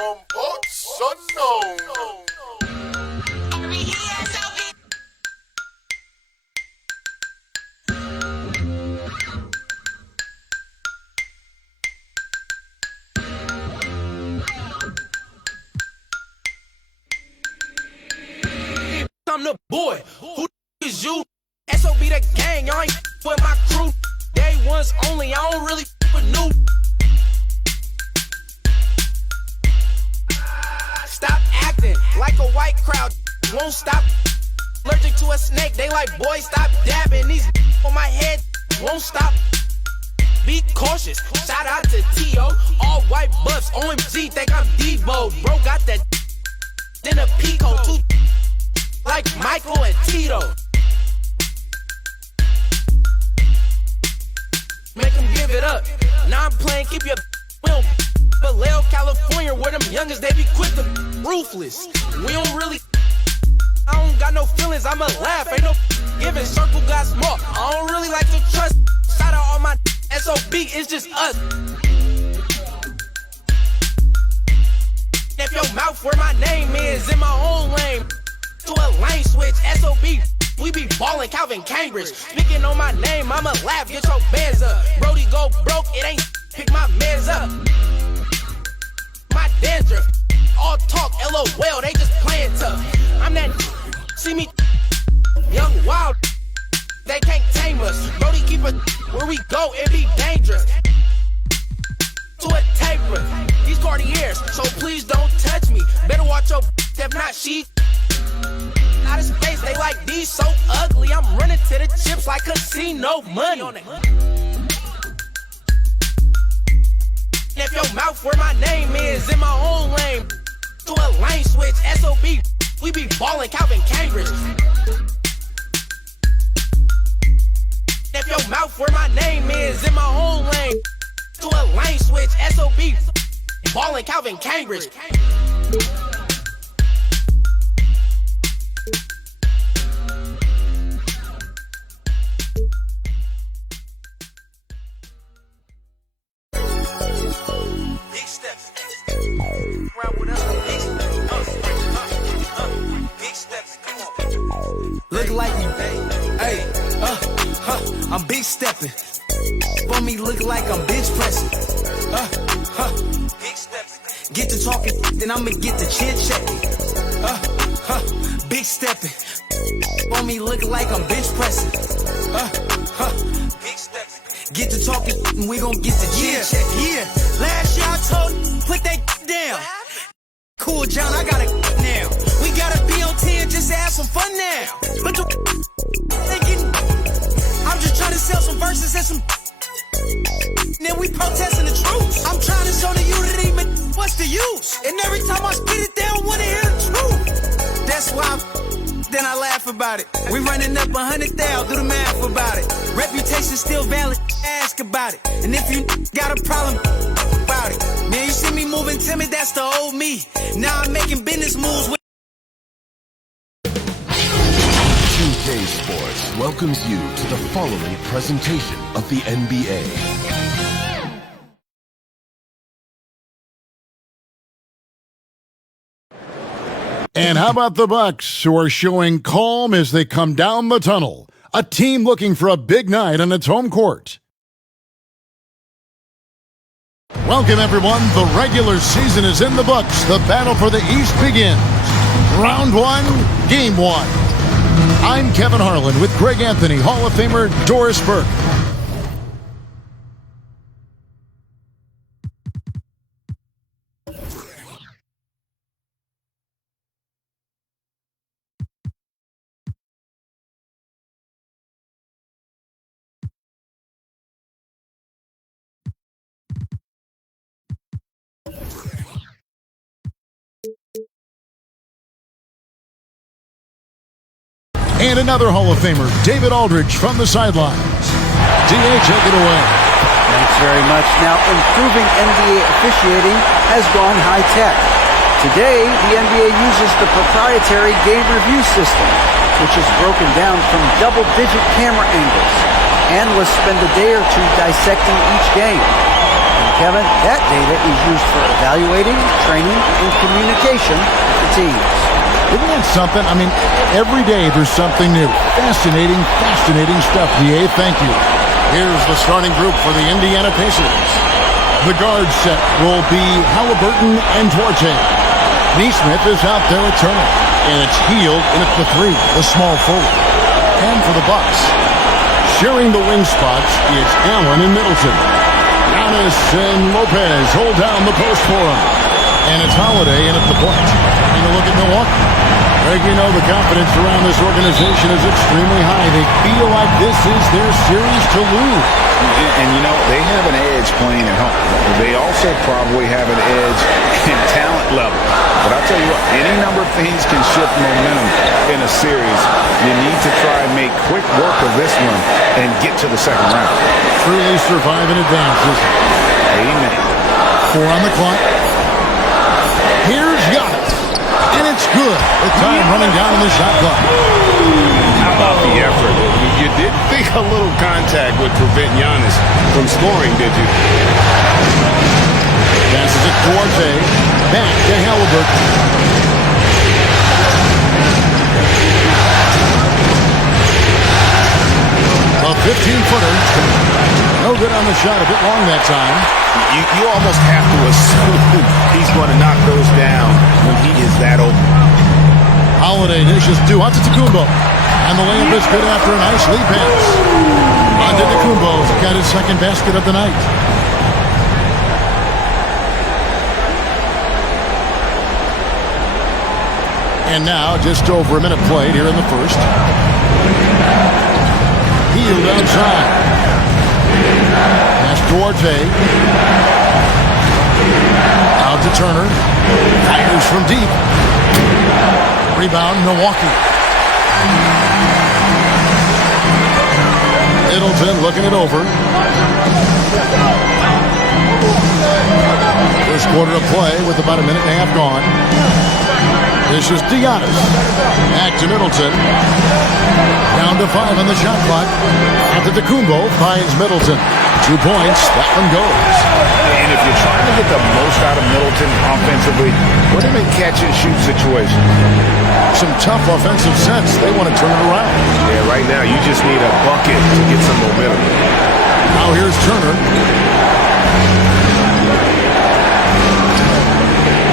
from parts unknown. I'm the boy. Who is you? SOB the gang. Y'all ain't with my crew. Day ones only. I don't really with new. Stop acting like a white crowd. Won't stop. Allergic to a snake. They like, boy, stop dabbing. These on my head won't stop. Be cautious. Shout out to T.O. All white buffs. OMG, think I'm Devo. Bro got that in a Pico. Two like Michael and Tito. Make them give it up. Now I'm playing, keep your will. Vallejo, California, where them youngest, they be quick to ruthless. We don't really, I don't got no feelings, I'ma laugh. Ain't no giving, circle got small. I don't really like to trust. Shout out all my SOB, it's just us. If your mouth where my name is, in my own lane. To a lane switch, SOB, we be ballin' Calvin Cambridge. Speaking on my name, I'ma laugh, get your bands up. Brody go broke, it ain't pick my mans up. My dandruff, all talk, LOL, they just playin' tough. I'm that, see me, young wild, they can't tame us. Brody keep it, where we go, it be dangerous. To a taper, these Cartiers, so please don't touch me. Better watch your, if not she. Out of space, they like these so ugly. I'm running to the chips like casino money. If your mouth where my name is, in my own lane. To a lane switch, SOB, we be ballin' Calvin Cambridge. If your mouth where my name is, in my own lane. To a lane switch, SOB, ballin' Calvin Cambridge. Look like you, hey, I'm big stepping. For me, look like I'm bench pressing. Get to talking, then I'ma get to chit chatting. Big stepping. For me, look like I'm bench pressing. Get to talking, and we gon' get to chit chatting. Yeah, last year I told put that down. Cool, John, I got it now. We gotta be on 10 just to have some fun now. But the thinking, I'm just trying to sell some verses and some. Then we protesting the truth. I'm trying to show the unity, but what's the use? And every time I spit it, they don't wanna hear the truth. That's why then I laugh about it. We running up 100,000, do the math about it. Reputation still valid, ask about it. And if you got a problem about it, man, you see me moving timid, that's the old me. Now I'm making business moves with 2K Sports welcomes you to the following presentation of the NBA. And how about the Bucks, who are showing calm as they come down the tunnel? A team looking for a big night on its home court. Welcome, everyone. The regular season is in the books. The battle for the East begins. Round one, game one. I'm Kevin Harlan with Greg Anthony, Hall of Famer Doris Burke. And another Hall of Famer, David Aldridge, from the sidelines. DA, take it away. Thanks very much. Now, improving NBA officiating has gone high-tech. Today, the NBA uses the proprietary game review system, which is broken down from double-digit camera angles. Analysts spend a day or two dissecting each game. And Kevin, that data is used for evaluating, training, and communication for teams. Isn't that something? I mean, every day there's something new. Fascinating, fascinating stuff, DA. Thank you. Here's the starting group for the Indiana Pacers. The guard set will be Halliburton and Duarte. Neesmith is out there at Turner. And it's Hield in at the 3, the small forward. And for the Bucks, sharing the wing spots, it's Allen and Middleton. Giannis and Lopez hold down the post for him. And it's Holiday in at the point. Taking a look at Milwaukee. Greg, you know the confidence around this organization is extremely high. They feel like this is their series to lose. And you know, they have an edge playing at home. They also probably have an edge in talent level. But I'll tell you what, any number of things can shift momentum in a series. You need to try and make quick work of this one and get to the second round. Truly survive and advance. Amen. 4 on the clock. Here's Giannis. And it's good. The time running down on the shot clock. How about the effort? You didn't think a little contact would prevent Giannis from scoring, did you? Passes it Duarte. Back to Halliburton. A 15-footer. No good on the shot. A bit long that time. You almost have to assume he's going to knock those down when he is that open. Holiday dishes to Antetokounmpo. And the layup is good after a nice lead pass. Antetokounmpo got his second basket of the night. And now, just over a minute played here in the first. Hield outside. Pass Duarte. Out to Turner. Fires from deep. Rebound, Milwaukee. Middleton looking it over. First quarter of play with about a minute and a half gone. This is Giannis. Back to Middleton. Down to 5 on the shot clock. Antetokounmpo finds Middleton. 2 points. That one goes. And if you're trying to get the most out of Middleton offensively, put him in catch-and-shoot situation. Some tough offensive sets. They want to turn it around. Yeah, right now you just need a bucket to get some momentum. Now here's Turner.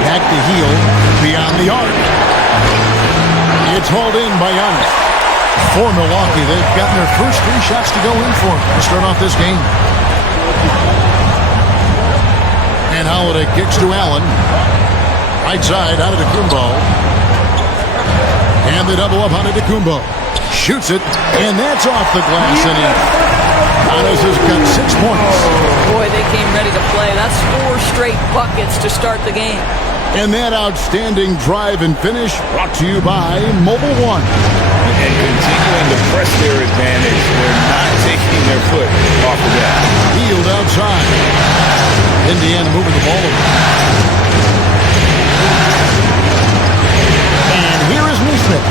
Back to Hield. Beyond the arc. It's hauled in by Giannis. For Milwaukee, they've gotten their first 3 shots to go in for to start off this game. And Holiday kicks to Allen. Right side, Antetokounmpo. And the double up Antetokounmpo. Shoots it, and that's off the glass and in. Giannis has got 6 points. Boy, they came ready to play. That's 4 straight buckets to start the game. And that outstanding drive and finish brought to you by Mobile One. And continuing to press their advantage. They're not taking their foot off of that. Hield outside. Indiana moving the ball over. And here is Neesmith.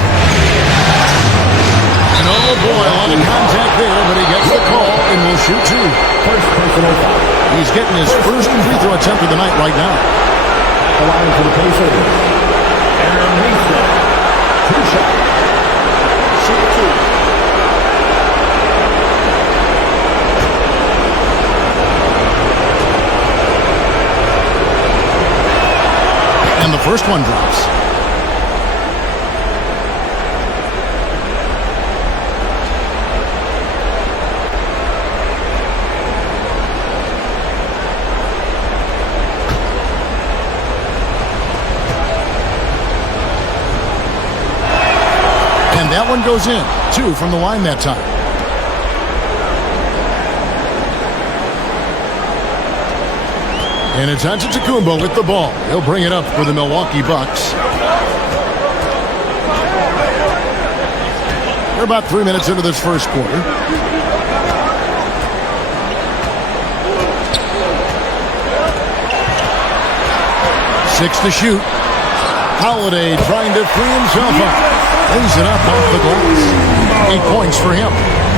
And oh boy, a lot of contact there, but he gets the call and will shoot 2. First personal foul. He's getting his first free throw attempt of the night right now. Allowing for the Pacers. Aaron Neesmith. 2 shots. Shoot 2. And the first one drops. And that one goes in. 2 from the line that time. And it's Antetokounmpo with the ball. He'll bring it up for the Milwaukee Bucks. We're about 3 minutes into this first quarter. Six to shoot. Holiday trying to free himself up. Lays it up off the glass. 8 points for him.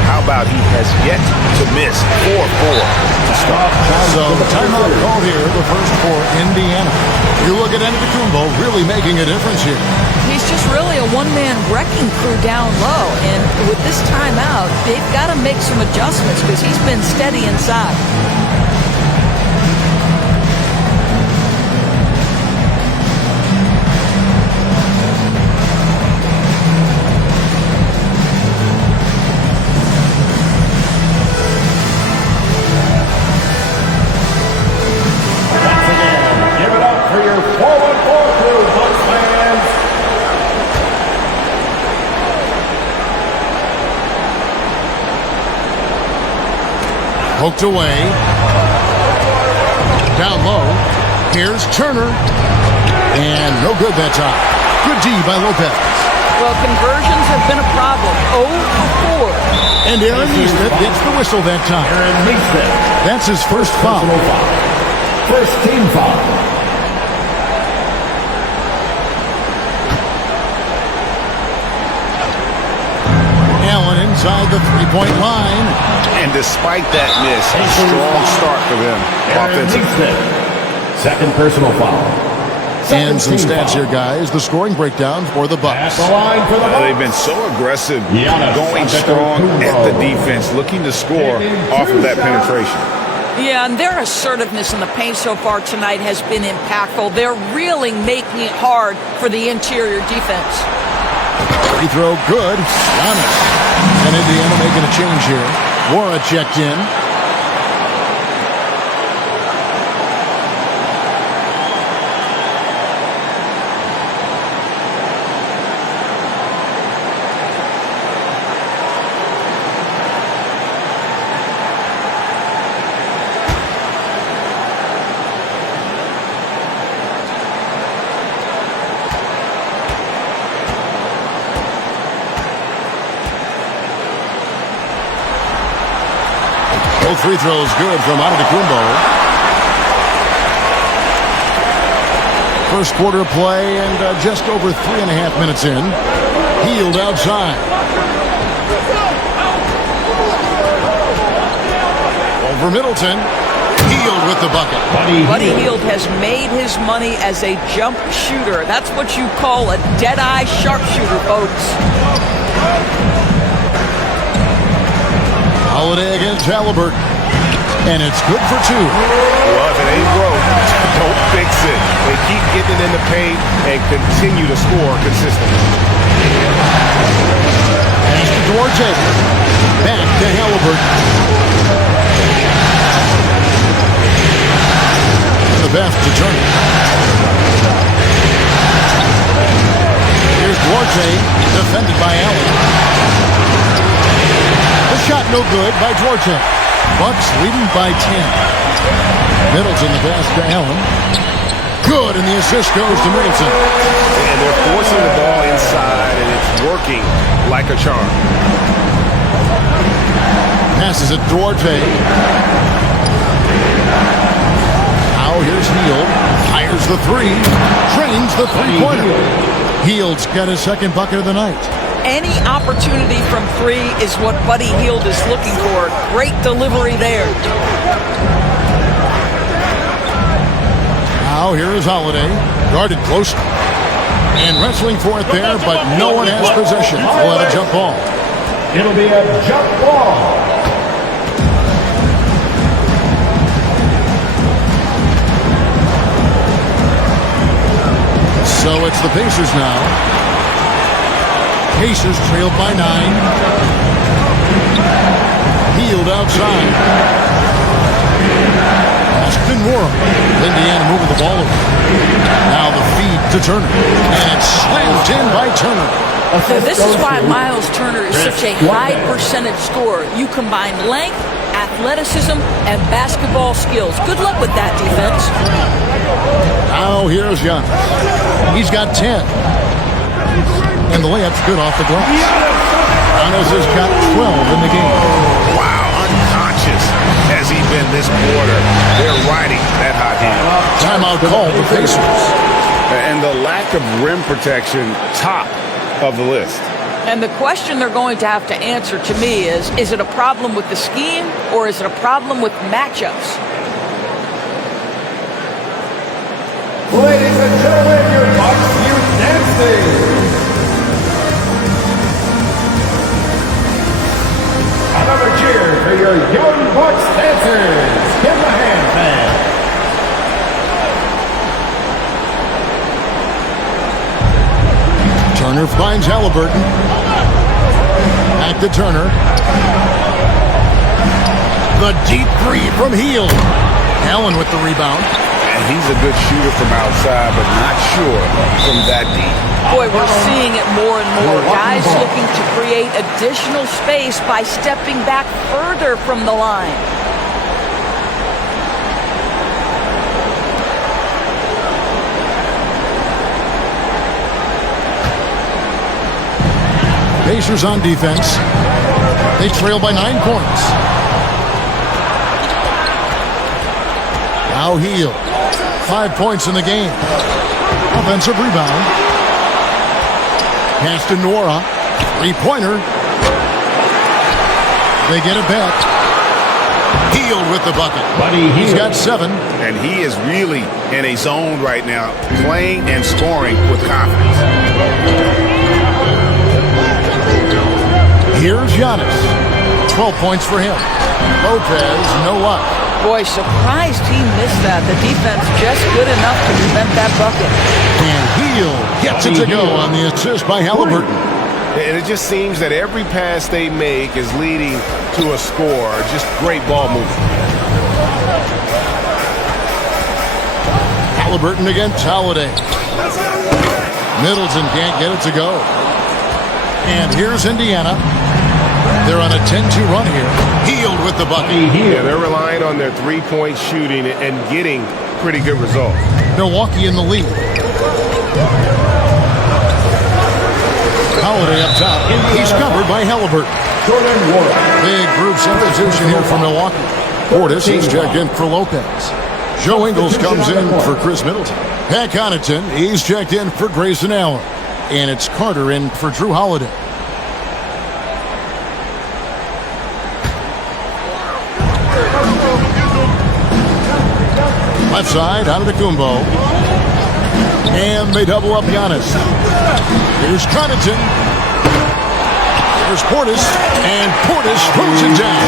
How about he has yet to miss 4-4 to start? So the timeout call here, the first for Indiana. You look at Antetokounmpo really making a difference here. He's just really a one-man wrecking crew down low. And with this timeout, they've got to make some adjustments because he's been steady inside. Poked away. Down low. Here's Turner. And no good that time. Good D by Lopez. Well, conversions have been a problem. 0 for 4. And Aaron Nesmith gets the whistle that time. Aaron Nesmith. That's his first foul. First team foul. Allen inside the three-point line. And despite that miss, a strong start for them offensively. Second personal foul. And some stats here, guys. The scoring breakdown for the Bucks. They've been so aggressive, going strong at the defense, looking to score off of that penetration. Yeah, and their assertiveness in the paint so far tonight has been impactful. They're really making it hard for the interior defense. Free throw good. Giannis. And Indiana making a change here. Wara checked in. Both free throws good from Antetokounmpo. First quarter play and just over 3.5 minutes in. Hield outside. Over Middleton. Hield with the bucket. Buddy Hield has made his money as a jump shooter. That's what you call a dead-eye sharpshooter, folks. Holiday against Halliburton. And it's good for 2. Well, if it ain't broke, don't fix it. They keep getting it in the paint and continue to score consistently. Pass to Duarte. Back to Halliburton. The best to Turner. Here's Duarte, defended by Allen. The shot no good by Duarte. Bucks leading by 10. Middleton the pass to Allen. Good, and the assist goes to Middleton. And they're forcing the ball inside, and it's working like a charm. Passes it Duarte. Now here's Hield. Fires the three. Drains the three-pointer. Hield's got his second bucket of the night. Any opportunity from 3 is what Buddy Hield is looking for. Great delivery there. Now here is Holiday. Guarded close. And wrestling for it there, but no one has possession. We'll have a jump ball. It'll be a jump ball. So it's the Pacers now. Pacers trailed by 9. Hield outside. Austin Wara. Indiana moving the ball over. Now the feed to Turner. And it's slammed in by Turner. So this is why Miles Turner is such a high percentage scorer. You combine length, athleticism, and basketball skills. Good luck with that defense. Now here's Giannis. He's got 10. And the layup's good off the glass. Giannis has got 12 in the game. Wow, unconscious has he been this quarter. They're riding that hot hand. Timeout called the Pacers. And the lack of rim protection, top of the list. And the question they're going to have to answer to me is it a problem with the scheme or is it a problem with matchups? Ladies and gentlemen, your Bucks Youth Dancing. Another cheer for your young Bucks dancers. Give them a hand, fans. Turner finds Halliburton. Back to Turner. The deep three from Hield. Allen with the rebound. And he's a good shooter from outside, but not sure from that deep. Boy, we're seeing it more and more. Guys looking to create additional space by stepping back further from the line. Pacers on defense. They trail by 9 points. Now Hield. 5 points in the game. Offensive rebound. Pass to Nora. 3-pointer. They get it back. Hield with the bucket. He's got 7. And he is really in a zone right now, playing and scoring with confidence. Here's Giannis. 12 points for him. Lopez, no luck. Boy, surprised he missed that. The defense just good enough to prevent that bucket. And Hield gets it to go on the assist by Halliburton. And it just seems that every pass they make is leading to a score. Just great ball movement. Halliburton against Holiday. Middleton can't get it to go. And here's Indiana. They're on a 10-2 run here. Hield with the bucket. Yeah, they're relying on their three-point shooting and getting pretty good results. Milwaukee in the lead. Holiday up top. He's covered by Halliburton. Big group substitution here for Milwaukee. Portis is checked in for Lopez. Joe Ingles comes in for Chris Middleton. Pat Connaughton, he's checked in for Grayson Allen. And it's Carter in for Drew Holiday. Left side, Antetokounmpo. And they double up Giannis. Here's Connaughton. There's Portis. And Portis throws it down.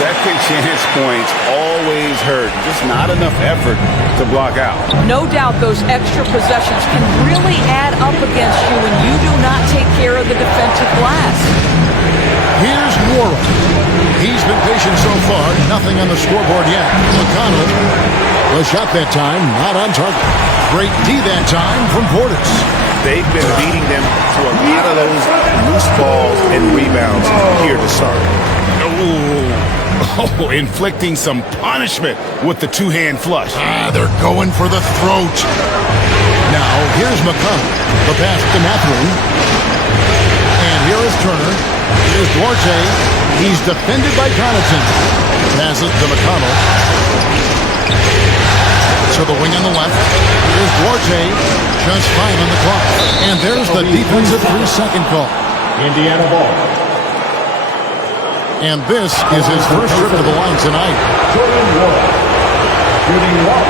Second chance points always hurt. Just not enough effort to block out. No doubt those extra possessions can really add up against you when you do not take care of the defensive glass. Here's Nora. He's been patient so far. Nothing on the scoreboard yet. McConnell. The shot that time, not on target. Great D that time from Portis. They've been beating them to a lot of those loose balls and rebounds here to start. Oh, inflicting some punishment with the two-hand flush. They're going for the throat. Now, here's McConnell. The pass to Mathurin. And here is Turner. Here's Duarte. He's defended by Connaughton. Passes to McConnell. To the wing on the left. Here's Duarte. Just 5 on the clock. And there's the defensive 3-second call. Indiana ball. And this is his first trip to the line tonight. Jordan Wall. Shooting Wall.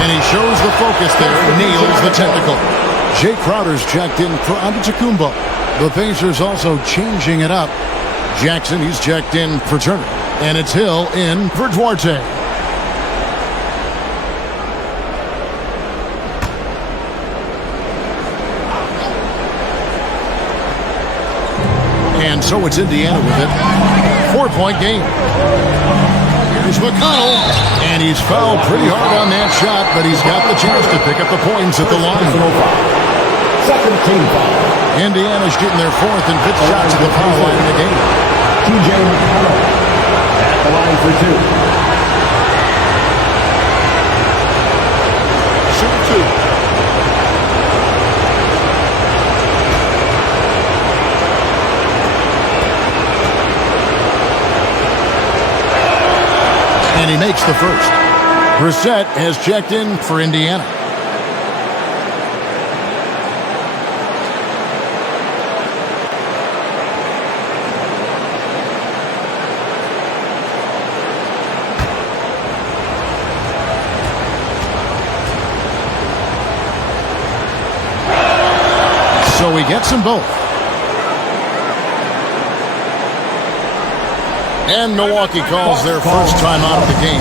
And he shows the focus there, nails the technical. Jay Crowder's checked in for Antetokounmpo. The Pacers also changing it up. Jackson, he's checked in for Turner. And it's Hill in for Duarte. And so it's Indiana with it. 4-point game. Here's McConnell. And he's fouled pretty hard on that shot, but he's got the chance to pick up the points at the line. Second team foul. Indiana's shooting their 4th and 5th shots at the foul line in the game. TJ McConnell at the line for 2. Shoot 2. And he makes the first. Brissett has checked in for Indiana. So he gets them both. And Milwaukee calls their first time out of the game.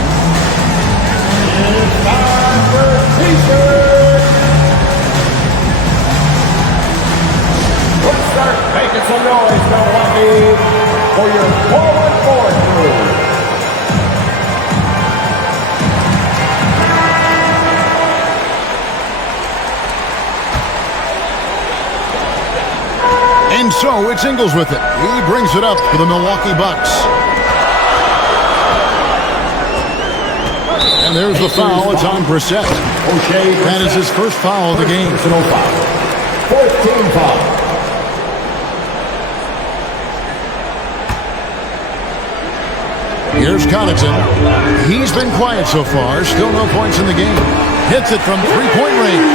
Let's start making some noise, Milwaukee, for your forward crew. And so it's Ingles with it. He brings it up for the Milwaukee Bucks. And there's the foul. It's on Brissett. That is his first foul of the game. Personal foul. 14 foul. Here's Connaughton. He's been quiet so far. Still no points in the game. Hits it from three-point range.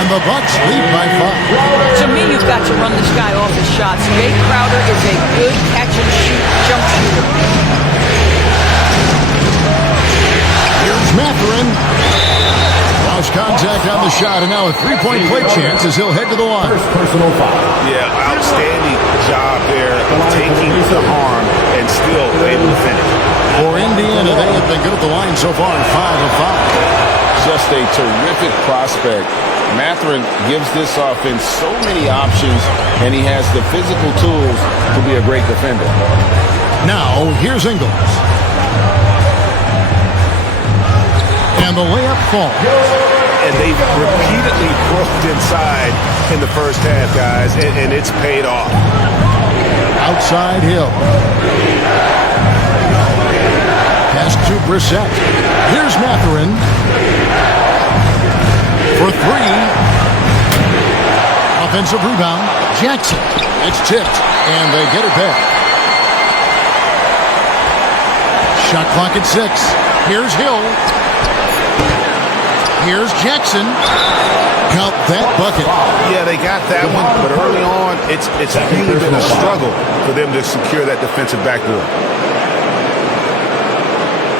And the Bucks lead by 5. To me, you've got to run this guy off his shots. Jay Crowder is a good catch-and-shoot jump shooter. Here's Mathurin. Lost contact on the shot, and now a three-point play chance as he'll head to the line. First personal foul. Yeah, outstanding job there of taking the harm and still able to finish. For Indiana, they have been good at the line so far, 5 of 5. Just a terrific prospect. Mathurin gives this offense so many options, and he has the physical tools to be a great defender. Now, here's Ingles. And the layup falls. And they've repeatedly broke inside in the first half, guys, and it's paid off. Outside Hill. Pass to Brissett. Here's Mathurin. For 3. Offensive rebound. Jackson. It's tipped. And they get it back. Shot clock at 6. Here's Hill. Here's Jackson. Count that bucket. Yeah, they got that one, but early on, it's really been a struggle for them to secure that defensive backboard.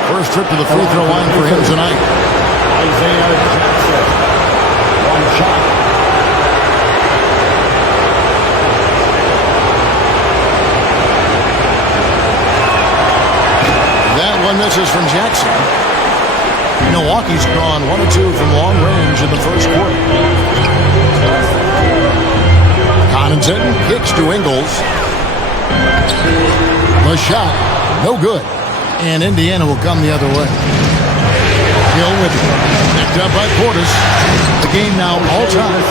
First trip to the free throw line for him tonight. Isaiah Jackson. One shot. That one misses from Jackson. Milwaukee's gone 1 of 2 from long range in the first quarter. Connaughton kicks to Ingles. The shot, no good. And Indiana will come the other way. Hill with it. Picked up by Portis. The game now all time.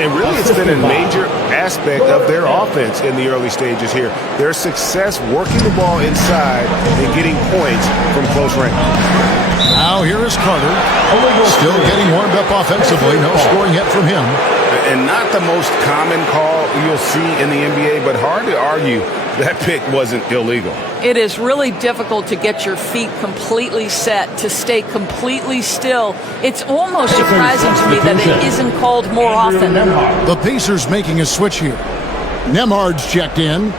And really, it's been a major aspect of their offense in the early stages here. Their success working the ball inside and getting points from close range. Now here is Carter. Still getting warmed up offensively. No scoring yet from him. And not the most common call you'll see in the NBA, but hard to argue that pick wasn't illegal. It is really difficult to get your feet completely set, to stay completely still. It's almost surprising to me that it isn't called more often. The Pacers making a switch here. Nembhard's checked in.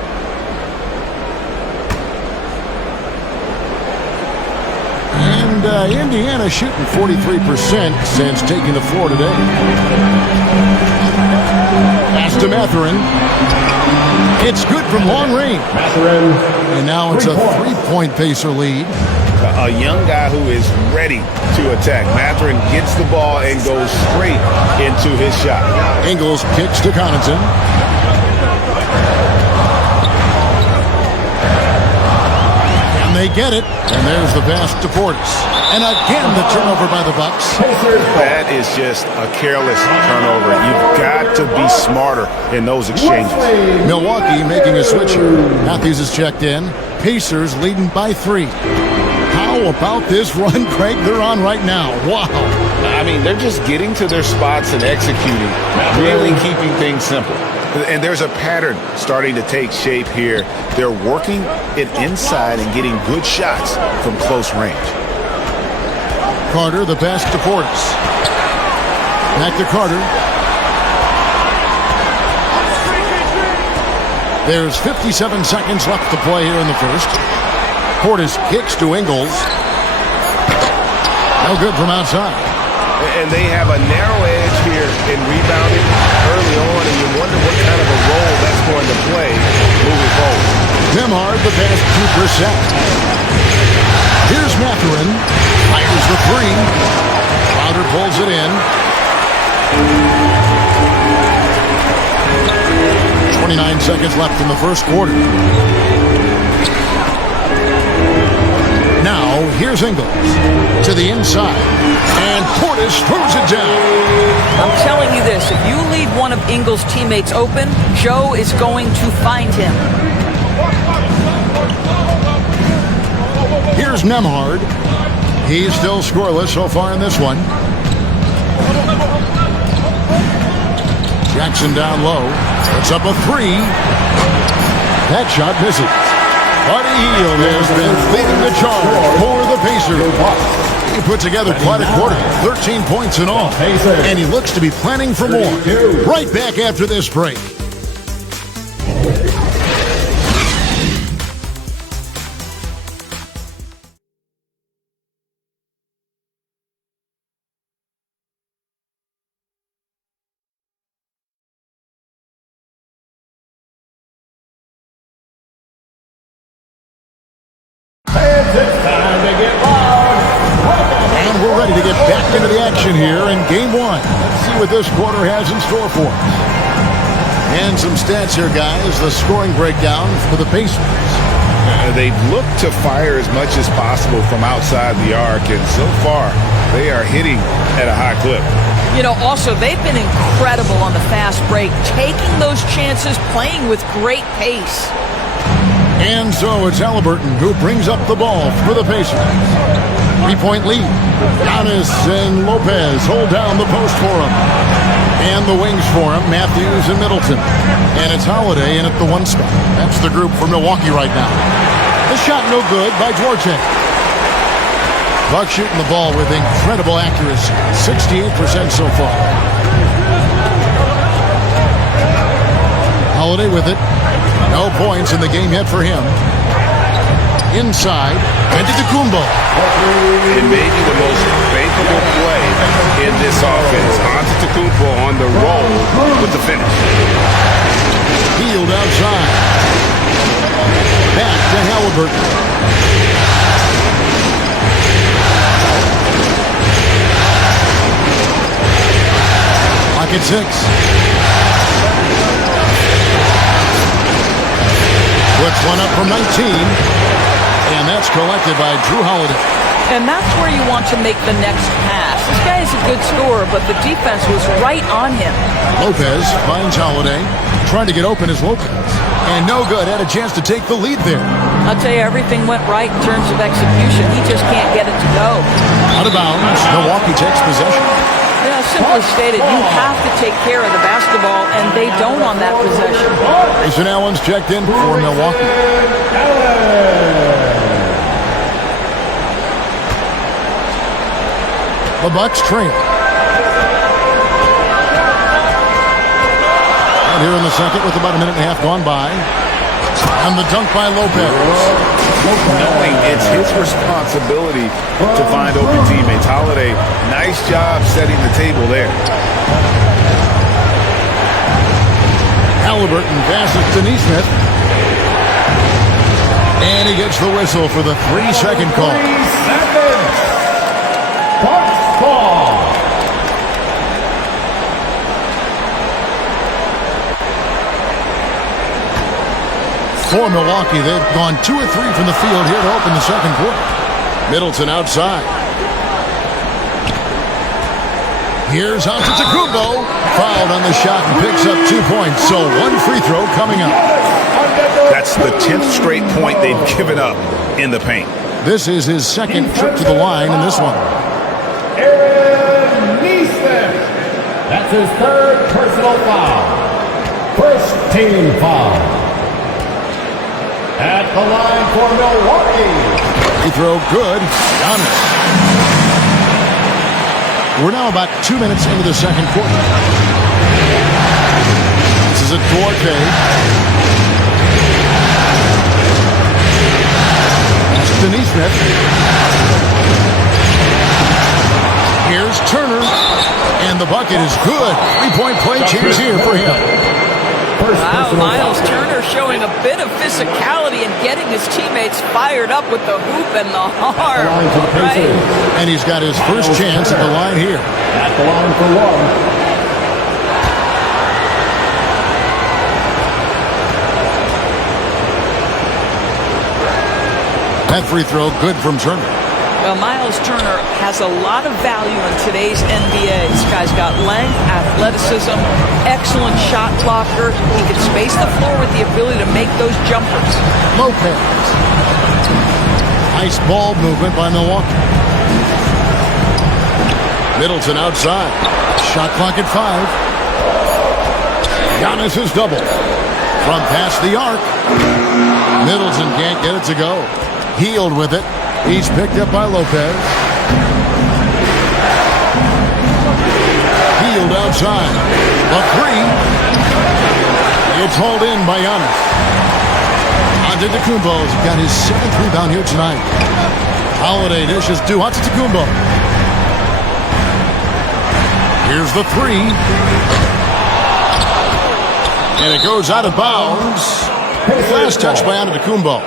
And Indiana shooting 43% since taking the floor today. Pass to Mathurin. It's good from long range. Mathurin. And now it's a 3-point Pacer lead. A young guy who is ready to attack. Mathurin gets the ball and goes straight into his shot. Ingles kicks to Connaughton. And they get it. And there's the pass to Portis. And again, the turnover by the Bucks. That is just a careless turnover. You've got to be smarter in those exchanges. Milwaukee making a switch here. Matthews is checked in. Pacers leading by 3. How about this run, Craig, they're on right now? Wow. I mean, they're just getting to their spots and executing, really keeping things simple. And there's a pattern starting to take shape here. They're working it inside and getting good shots from close range. Carter, the pass to Portis. Back to Carter. There's 57 seconds left to play here in the first. Portis kicks to Ingles. No good from outside. And they have a narrow edge here in rebounding early on, and you wonder what kind of a role that's going to play moving forward. Nembhard, the pass to Brissett. Here's Mathurin. Fires the three. Crowder pulls it in. 29 seconds left in the first quarter. Now, here's Ingles to the inside. And Portis throws it down. I'm telling you this, if you leave one of Ingles' teammates open, Joe is going to find him. Here's Nembhard. He's still scoreless so far in this one. Jackson down low. Puts up a three. That shot misses. Buddy Hield has been leading the charge for the Pacers. He put together quite a quarter. 13 points in all. And he looks to be planning for more. Right back after this break. And we're ready to get back into the action here in game one. Let's see what this quarter has in store for us. And some stats here, guys. The scoring breakdown for the Pacers. They've looked to fire as much as possible from outside the arc, and so far they are hitting at a high clip. You know, also, they've been incredible on the fast break, taking those chances, playing with great pace. And so it's Halliburton who brings up the ball for the Pacers. 3-point lead. Giannis and Lopez hold down the post for him. And the wings for him, Matthews and Middleton. And it's Holiday in at the one spot. That's the group for Milwaukee right now. The shot no good by Dvoracek. Bucks shooting the ball with incredible accuracy. 68% so far. Holiday with it. No points in the game yet for him. Inside, Antetokounmpo. It may be the most bankable play in this offense. Antetokounmpo on the roll with the finish. Hield outside. Back to Halliburton. Clock at 6. Puts one up from 19. And that's collected by Jrue Holiday. And that's where you want to make the next pass. This guy is a good scorer, but the defense was right on him. Lopez finds Holiday. Trying to get open is Lopez. And no good. Had a chance to take the lead there. I'll tell you, everything went right in terms of execution. He just can't get it to go. Out of bounds. Milwaukee takes possession. Yeah, simply stated, you have to take care of the basketball, and they don't on that possession. Grayson Allen's checked in for Milwaukee. The Bucks trail. And here in the second with about a minute and a half gone by. And the dunk by Lopez. Knowing it's his responsibility to find open teammates. Holiday, nice job setting the table there. Halliburton passes to Nesmith. And he gets the whistle for the 3-second call. 3 seconds. Bucks ball. For Milwaukee, they've gone 2 or 3 from the field here to open the second quarter. Middleton outside. Here's Antetokounmpo. Fouled on the shot and picks up 2 points. So 1 free throw coming up. That's the 10th straight point they've given up in the paint. This is his second trip to the line in this one. Aaron Nesmith. That's his 3rd personal foul. First team foul. At the line for Milwaukee. Free throw good. Giannis. We're now about 2 minutes into the second quarter. This is a Duarte. That's Denismith. Here's Turner. And the bucket is good. 3-point play chance here for him. Wow, Miles Turner showing a bit of physicality and getting his teammates fired up with the hoop and the arm. Right. And he's got his first chance at the line here. At the line for one. That free throw good from Turner. Well, Miles Turner has a lot of value in today's NBA. This guy's got length, athleticism, excellent shot blocker. He can space the floor with the ability to make those jumpers. Lopez. Nice ball movement by Milwaukee. Middleton outside. Shot clock at 5. Giannis is double. From past the arc. Middleton can't get it to go. Healed with it. He's picked up by Lopez. Healed outside. A 3. It's hauled in by Giannis. Antetokounmpo's got his 7th rebound here tonight. Holiday dishes to Antetokounmpo. Here's the 3. And it goes out of bounds. Last touch by Antetokounmpo.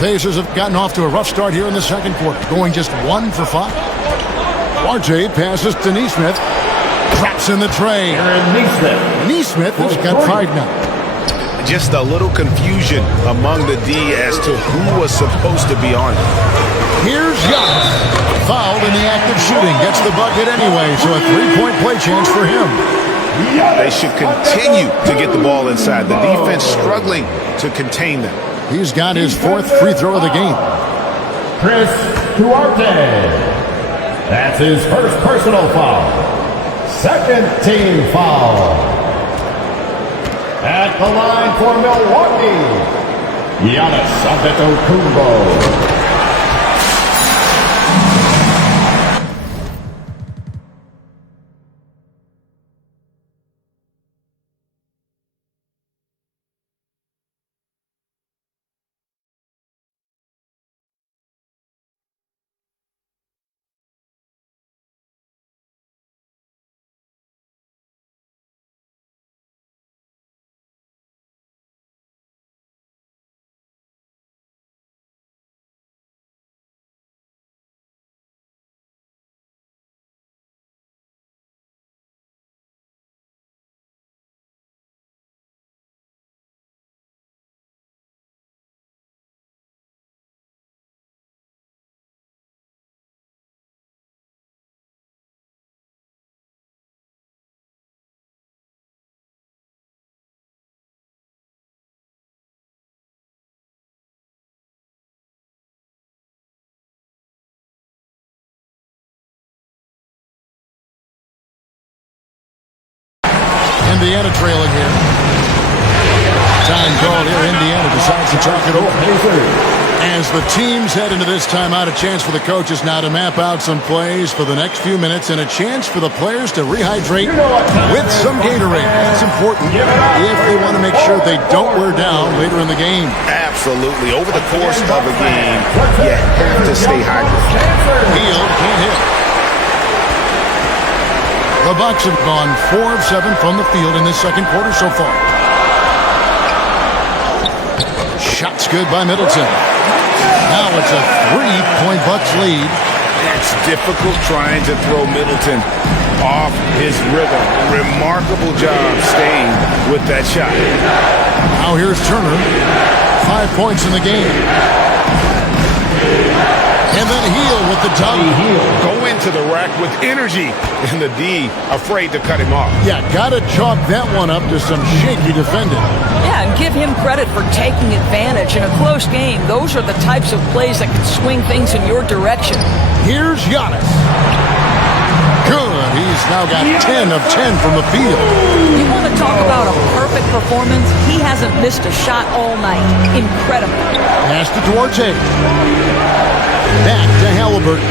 Pacers have gotten off to a rough start here in the second quarter, going just 1 for 5. Duarte passes to Neesmith. Drops in the tray. Neesmith has got 5 now. Just a little confusion among the D as to who was supposed to be on it. Here's Giannis. Fouled in the act of shooting. Gets the bucket anyway, so a 3-point play chance for him. They should continue to get the ball inside. The defense struggling to contain them. He's got his 4th free throw of the game. Chris Duarte. That's his first personal foul. Second team foul. At the line for Milwaukee, Giannis Antetokounmpo. Indiana trailing here. Time called here. Indiana decides to talk it over. As the teams head into this timeout, a chance for the coaches now to map out some plays for the next few minutes and a chance for the players to rehydrate with some Gatorade. That's important if they want to make sure they don't wear down later in the game. Absolutely. Over the course of a game, you have to stay hydrated. Field can't hit. The Bucks have gone 4 of 7 from the field in this second quarter so far. Shots good by Middleton. Now it's a 3-point Bucks lead. It's difficult trying to throw Middleton off his rhythm. Remarkable job staying with that shot. Now here's Turner. 5 points in the game. And then Heel with the dunk. Go into the rack with energy. And the D afraid to cut him off. Yeah, got to chalk that one up to some shaky defending. Yeah, and give him credit for taking advantage in a close game. Those are the types of plays that can swing things in your direction. Here's Giannis. Good. He's now got 10 of 10 from the field. You want to talk about a perfect performance? He hasn't missed a shot all night. Incredible. Pass to Duarte. Back to Halliburton.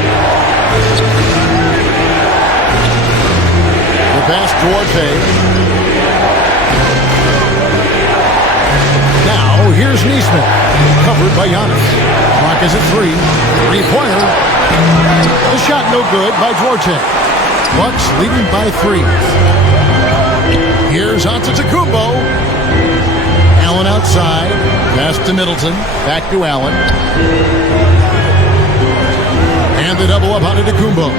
The pass to Duarte. Now, here's Neesmith. Covered by Giannis. Clock is at 3. Three-pointer. The shot no good by Duarte. Bucks leading by 3. Here's Antetokounmpo. Allen outside. Pass to Middleton. Back to Allen. And the double up Antetokounmpo.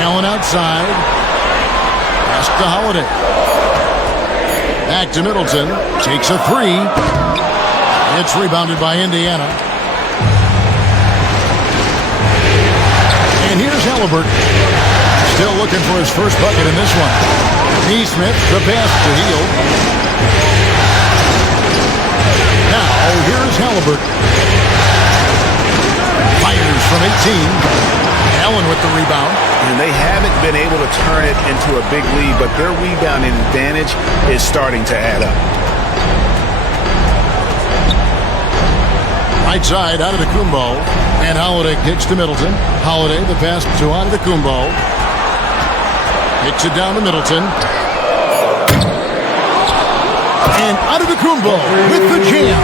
Allen outside. Pass to Holiday. Back to Middleton. Takes a 3. It's rebounded by Indiana. And here's Halliburton. Still looking for his first bucket in this one. Neesmith, the pass to Heel. Now, here's Halliburton. Fires from 18. Allen with the rebound. And they haven't been able to turn it into a big lead, but their rebounding advantage is starting to add up. Right side, Antetokounmpo. And Holiday kicks to Middleton. Holiday, the pass to Antetokounmpo. Kicks it down to Middleton. And Antetokounmpo with the jam.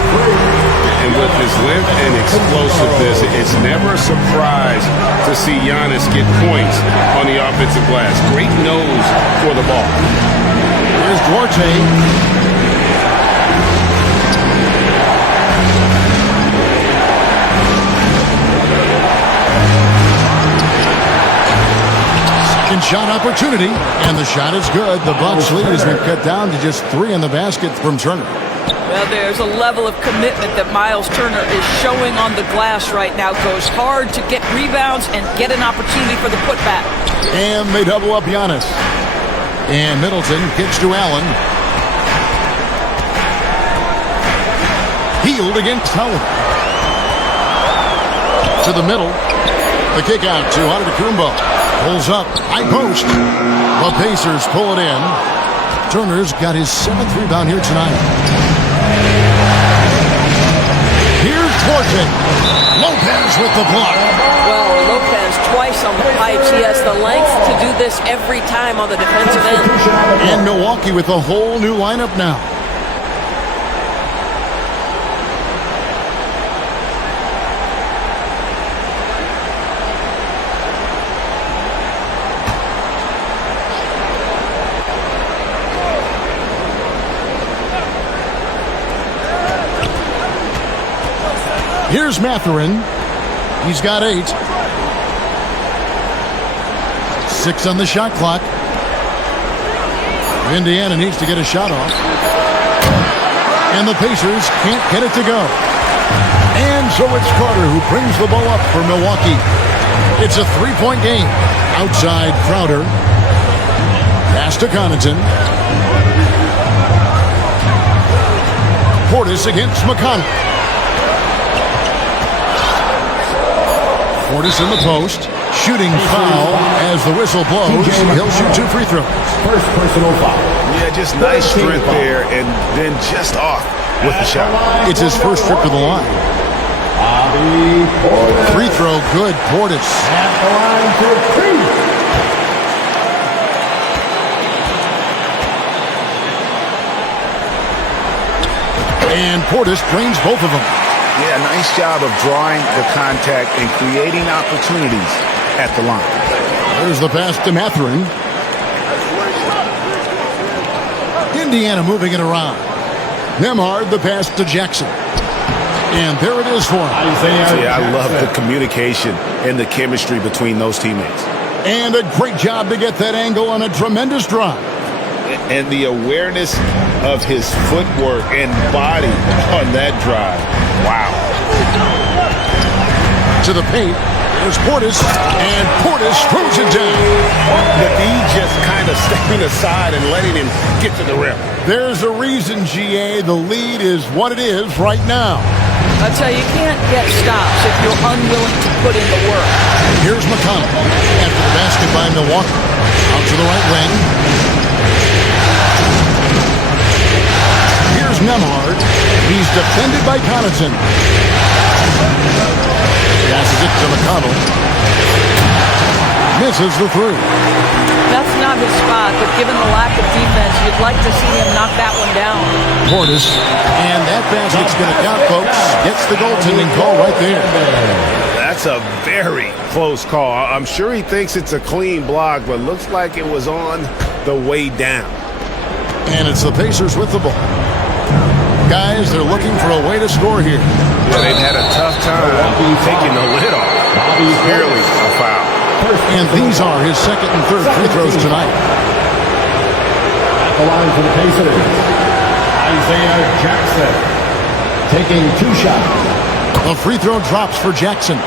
And with his length and explosiveness, it's never a surprise to see Giannis get points on the offensive glass. Great nose for the ball. Here's Duarte. Shot opportunity, and the shot is good. The Bucks lead has been cut down to just 3 in the basket from Turner. Well, there's a level of commitment that Miles Turner is showing on the glass right now. Goes hard to get rebounds and get an opportunity for the putback. And they double up Giannis. And Middleton kicks to Allen. Healed against Howard. To the middle. The kick out to Antetokounmpo. Pulls up, high post. The Pacers pull it in. Turner's got his 7th rebound here tonight. Here's Duarte. Lopez with the block. Well, Lopez twice on the pipes. He has the length to do this every time on the defensive end. And Milwaukee with a whole new lineup now. Here's Mathurin. He's got 8. 6 on the shot clock. Indiana needs to get a shot off. And the Pacers can't get it to go. And so it's Carter who brings the ball up for Milwaukee. It's a 3-point game. Outside Crowder. Pass to Connaughton. Portis against McConnell. Portis in the post. Shooting foul as the whistle blows. He'll shoot 2 free throws. First personal foul. Yeah, just nice strength there and then just off with the shot. It's his first trip to the line. Free throw good. Portis. At the line for 3. And Portis drains both of them. Yeah, nice job of drawing the contact and creating opportunities at the line. There's the pass to Mathurin. Indiana moving it around. Nembhard, the pass to Jackson. And there it is for him. Yeah, I love the communication and the chemistry between those teammates. And a great job to get that angle on a tremendous drive. And the awareness of his footwork and body on that drive. Wow. To the paint. There's Portis, and Portis throws it down. The D just kind of stepping aside and letting him get to the rim. There's a reason, GA, the lead is what it is right now. I tell you, you can't get stops if you're unwilling to put in the work. Here's McConnell after the basket by Milwaukee. Out to the right wing. Here's Nembhard. He's defended by Connaughton. Passes it to McConnell. Misses the three. That's not his spot, but given the lack of defense, you'd like to see him knock that one down. Portis. And that basket's going to count, folks. Gets the goaltending call right there. That's a very close call. I'm sure he thinks it's a clean block, but looks like it was on the way down. And it's the Pacers with the ball. Guys, they're looking for a way to score here. Yeah, they've had a tough time taking the lid off. Barely a foul. And these are his second and third free throws tonight. At the line for the Pacers, Isaiah Jackson taking 2 shots. A free throw drops for Jackson.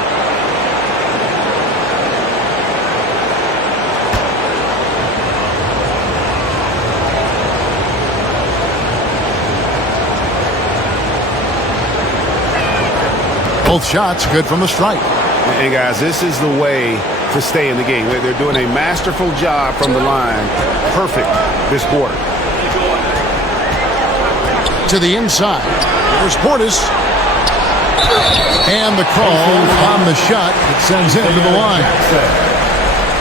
Both shots good from the stripe. And guys, this is the way to stay in the game. They're doing a masterful job from the line. Perfect this quarter. To the inside. There's Portis. And the call on the shot that sends him to the line.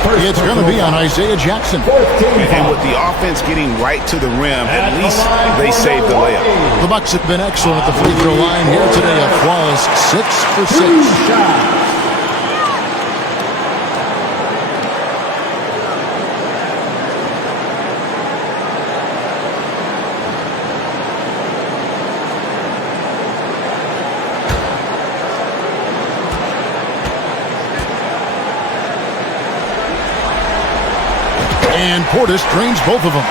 It's going to be on Isaiah Jackson. And with the offense getting right to the rim, at least they saved the layup. The Bucks have been excellent at the free throw line here today. A flawless 6 for 6. And Portis drains both of them.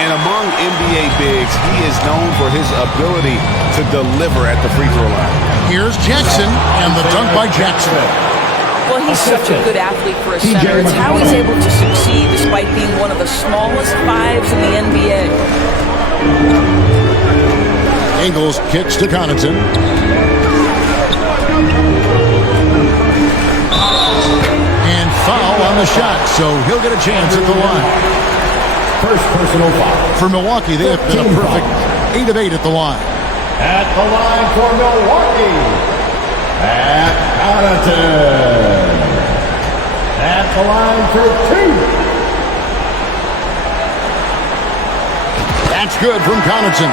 And among NBA bigs, he is known for his ability to deliver at the free throw line. Here's Jackson, and the dunk by Jackson. Well, he's such a good athlete for a center. It's how he's able to succeed despite being one of the smallest 5s in the NBA. Ingles kicks to Connaughton. And foul on the shot, so he'll get a chance at the line. First personal foul. For Milwaukee, they have been a perfect 8 of 8 at the line. At the line for Milwaukee, Pat Connaughton. At the line for 2. That's good from Connaughton.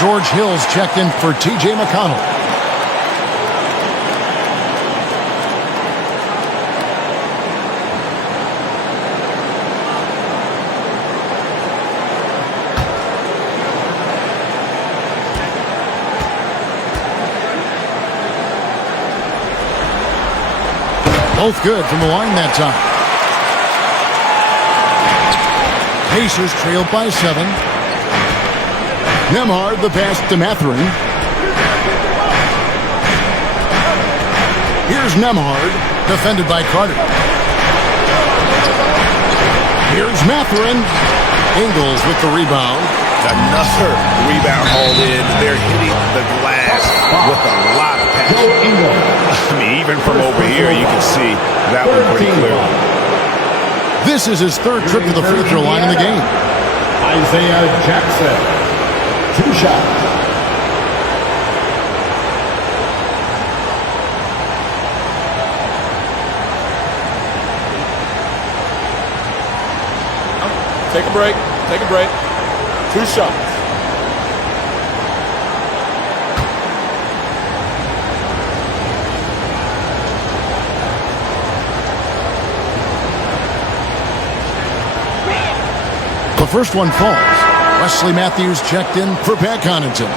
George Hill's checked in for T.J. McConnell. Both good from the line that time. Pacers trailed by 7. Nembhard the pass to Mathurin. Here's Nembhard, defended by Carter. Here's Mathurin. Ingles with the rebound. Another rebound hauled in. They're hitting the glass with a lot of passion. I mean, even from over here, you can see that one pretty clearly. This is his 3rd trip to the free throw line in the game. Isaiah Jackson, 2 shots. Take a break. Take a break. 2 shots. The first one falls. Wesley Matthews checked in for Pat Connaughton.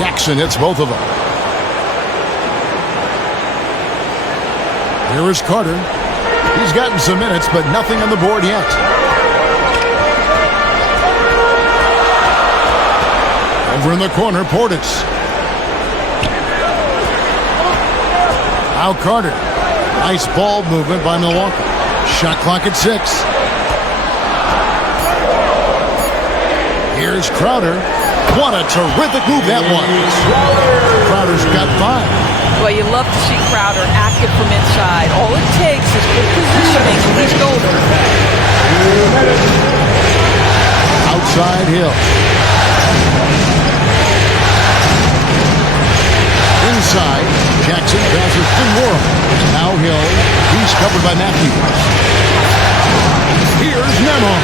Jackson hits both of them. Here is Carter. He's gotten some minutes, but nothing on the board yet. Over in the corner, Portis. Now Carter. Nice ball movement by Milwaukee. Shot clock at 6. Here's Crowder. What a terrific move that was. Crowder's got 5. Well, you love to see Crowder active from inside. All it takes is good positioning, and he's golden. Outside Hill. Inside, Jackson passes to Worrell. Now Hill. He's covered by Matthews. Here's Nemo.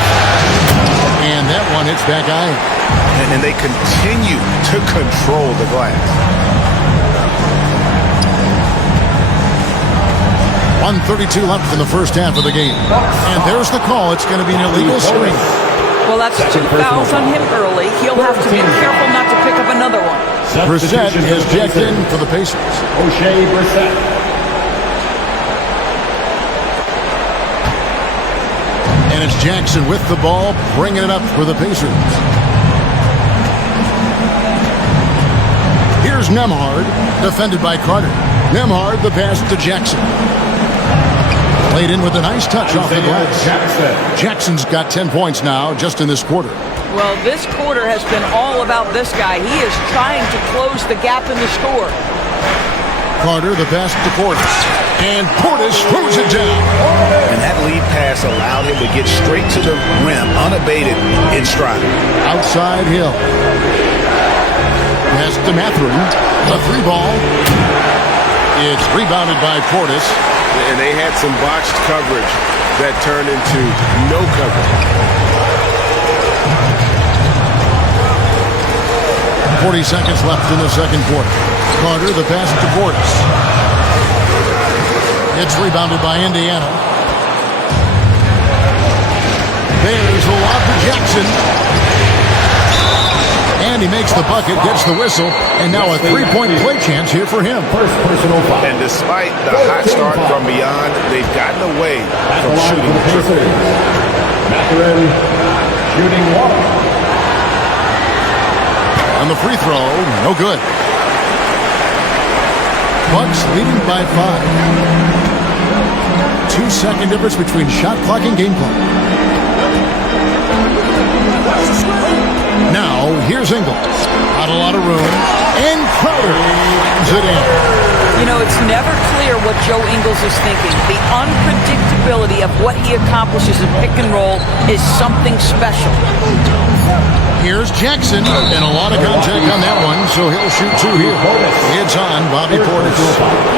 And that one hits back iron. And they continue to control the glass. 1:32 left in the first half of the game. And there's the call. It's going to be an illegal swing. Well, that's 2 fouls on him early. He'll have to be careful not to pick up another one. Brissett is checked in for the Pacers. O'Shea Brissett. And it's Jackson with the ball, bringing it up for the Pacers. Here's Nembhard, defended by Carter. Nembhard, the pass to Jackson. Played in with a nice touch off the glass. Jackson's got 10 points now just in this quarter. Well, this quarter has been all about this guy. He is trying to close the gap in the score. Carter, the pass to Portis. And Portis throws it down. And that lead pass allowed him to get straight to the rim, unabated in stride. Outside Hill. Pass to Mathurin. The 3 ball. It's rebounded by Portis. And they had some botched coverage that turned into no coverage. 40 seconds left in the second quarter. Carter, the pass to Portis. It's rebounded by Indiana. There's the lob to Jackson. And he makes the bucket, gets the whistle, and now a 3-point play chance here for him. First personal foul. And despite the hot start from beyond, they've gotten away from shooting the triple. Mathurin shooting 1. On the free throw, no good. Bucks leading by 5. 2-second difference between shot clock and game clock. Now, here's Ingles. Not a lot of room. And Crowder brings it in. You know, it's never clear what Joe Ingles is thinking. The unpredictability of what he accomplishes in pick and roll is something special. Here's Jackson, and a lot of contact on that one, so he'll shoot 2 here. It's on Bobby Portis.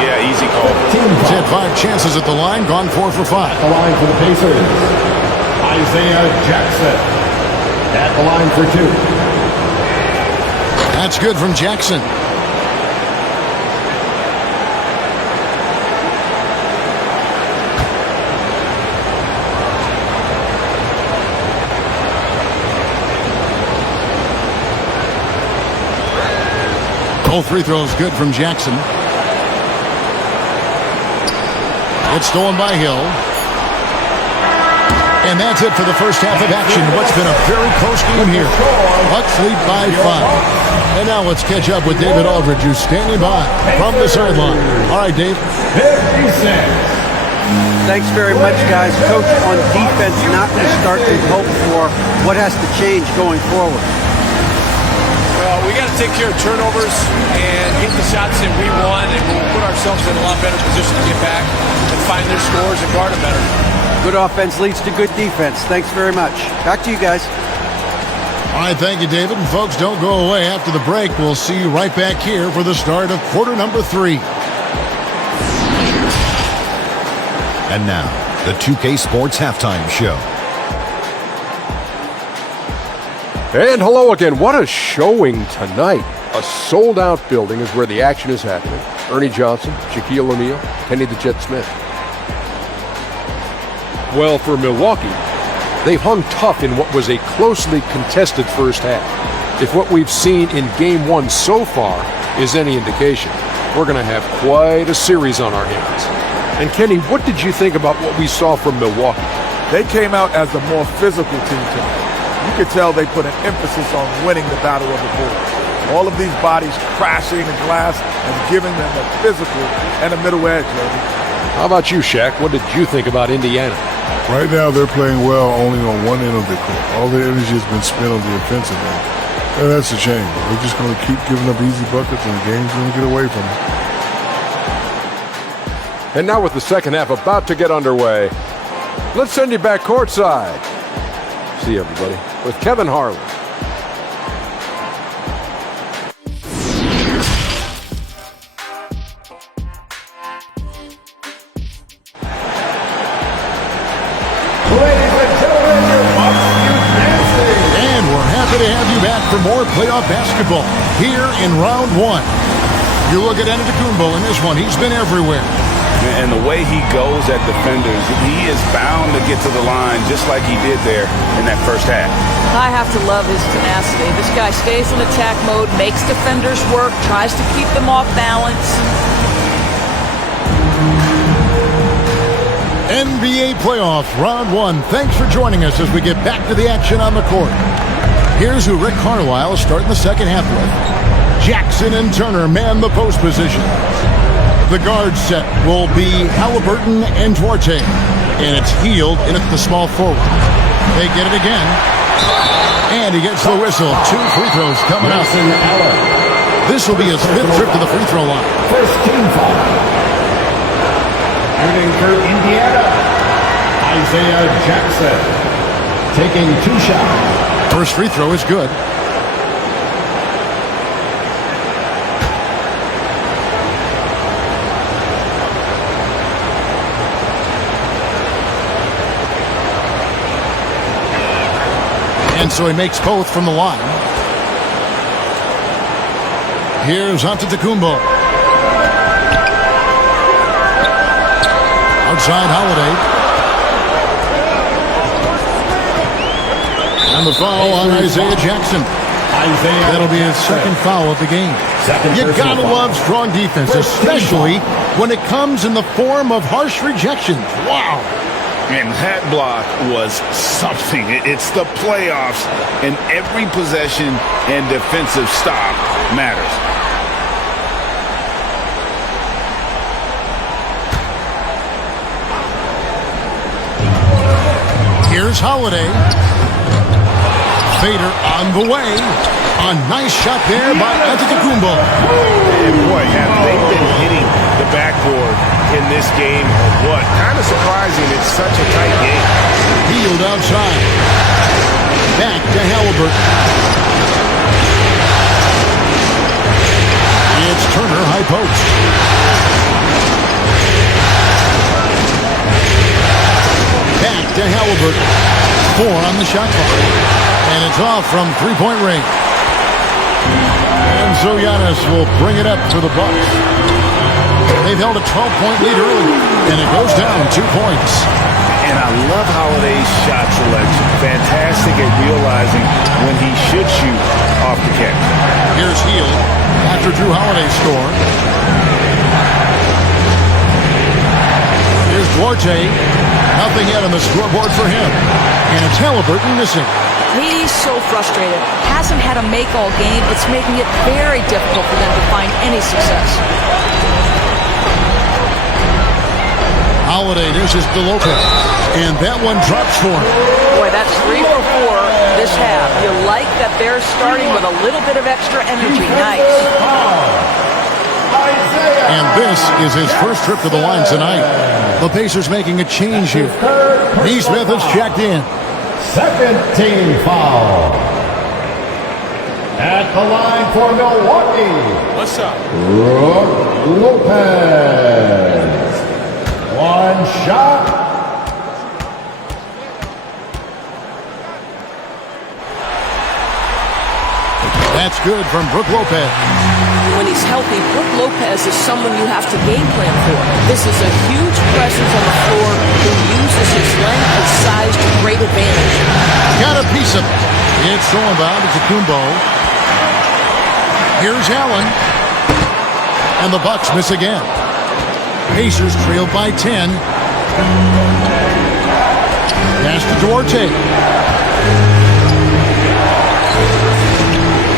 Yeah, easy call. He's had 5 chances at the line, gone 4 for 5. The line for the Pacers. Isaiah Jackson. At the line for 2. That's good from Jackson. Both free throws good from Jackson. It's stolen by Hill. And that's it for the first half of action. What's been a very close game here. Bucks lead by 5. And now let's catch up with David Aldridge, who's standing by from the sideline. All right, Dave. Thanks very much, guys. Coach, on defense, not going to start to hope for what has to change going forward. Well, we got to take care of turnovers and get the shots that we want, and we'll put ourselves in a lot better position to get back and find their scores and guard them better. Good offense leads to good defense. Thanks very much. Back to you guys. All right, thank you, David. And folks, don't go away. After the break, we'll see you right back here for the start of quarter number 3. And now, the 2K Sports Halftime Show. And hello again. What a showing tonight. A sold-out building is where the action is happening. Ernie Johnson, Shaquille O'Neal, Kenny the Jet Smith. Well, for Milwaukee, they hung tough in what was a closely contested first half. If what we've seen in Game 1 so far is any indication, we're going to have quite a series on our hands. And Kenny, what did you think about what we saw from Milwaukee? They came out as the more physical team tonight. You could tell they put an emphasis on winning the battle of the boards. All of these bodies crashing the glass and giving them a physical and a middle edge, Yogi. How about you, Shaq? What did you think about Indiana? Right now, they're playing well only on one end of the court. All their energy has been spent on the offensive end. And that's a shame. They're just going to keep giving up easy buckets, and the game's going to get away from them. And now with the second half about to get underway, let's send you back courtside. See you, everybody, with Kevin Harlan. To have you back for more playoff basketball here in round one. You look at Antetokounmpo in this one. He's been everywhere. And the way he goes at defenders, he is bound to get to the line just like he did there in that first half. I have to love his tenacity. This guy stays in attack mode, makes defenders work, tries to keep them off balance. NBA playoffs, round one. Thanks for joining us as we get back to the action on the court. Here's who Rick Carlisle is starting the second half with. Jackson and Turner man the post position. The guard set will be Halliburton and Duarte. And it's Hield in at the small forward. They get it again. And he gets the whistle. 2 free throws coming up. This will be his 5th trip to the free throw line. First team foul. Shooting for Indiana, Isaiah Jackson. Taking 2 shots. First free throw is good. And so he makes both from the line. Here's Antetokounmpo. Outside Holiday. And the foul on Isaiah Jackson. That'll be his second foul of the game. You gotta love strong defense, especially when it comes in the form of harsh rejections. Wow. And that block was something. It's the playoffs, and every possession and defensive stop matters. Here's Holiday. Fader on the way. A nice shot there by Antetokounmpo. And boy, have they been hitting the backboard in this game or what? Kind of surprising. It's such a tight game. Hield outside. Back to Halliburton. It's Turner high post. Back to Halliburton. 4 on the shot clock. And it's off from three-point range. And so Giannis will bring it up for the Bucks. They've held a 12-point lead early, and it goes down 2 points. And I love Holiday's shot selection. Fantastic at realizing when he should shoot off the catch. Here's Hield after Drew Holiday score. Here's Duarte. Nothing yet on the scoreboard for him. And it's Halliburton missing. He's so frustrated. Hasn't had a make all game. It's making it very difficult for them to find any success. Holiday dishes to Lopez. And that one drops for him. Boy, that's 3 for 4 this half. You like that they're starting with a little bit of extra energy. Nice. And this is his first trip to the line tonight. The Pacers making a change here. Nesmith has checked in. Second team foul. At the line for Milwaukee. What's up? Brook Lopez. 1 shot. That's good from Brook Lopez. When he's healthy, Brook Lopez is someone you have to game plan for. This is a huge presence on the floor who uses his length and size to great advantage. Got a piece of it. It's thrown down to Antetokounmpo. Here's Allen. And the Bucks miss again. Pacers trail by 10. Pass to Duarte.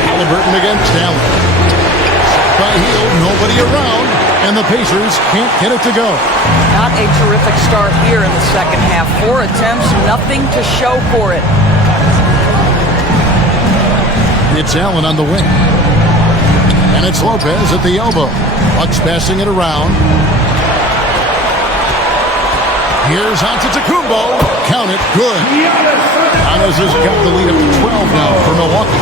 Halliburton against Allen. By Hield, nobody around, and the Pacers can't get it to go. Not a terrific start here in the second half. 4 attempts, nothing to show for it. It's Allen on the wing. And it's Lopez at the elbow. Bucks passing it around. Here's Antetokounmpo. Count it. Good. Giannis has got the lead up to 12 now for Milwaukee.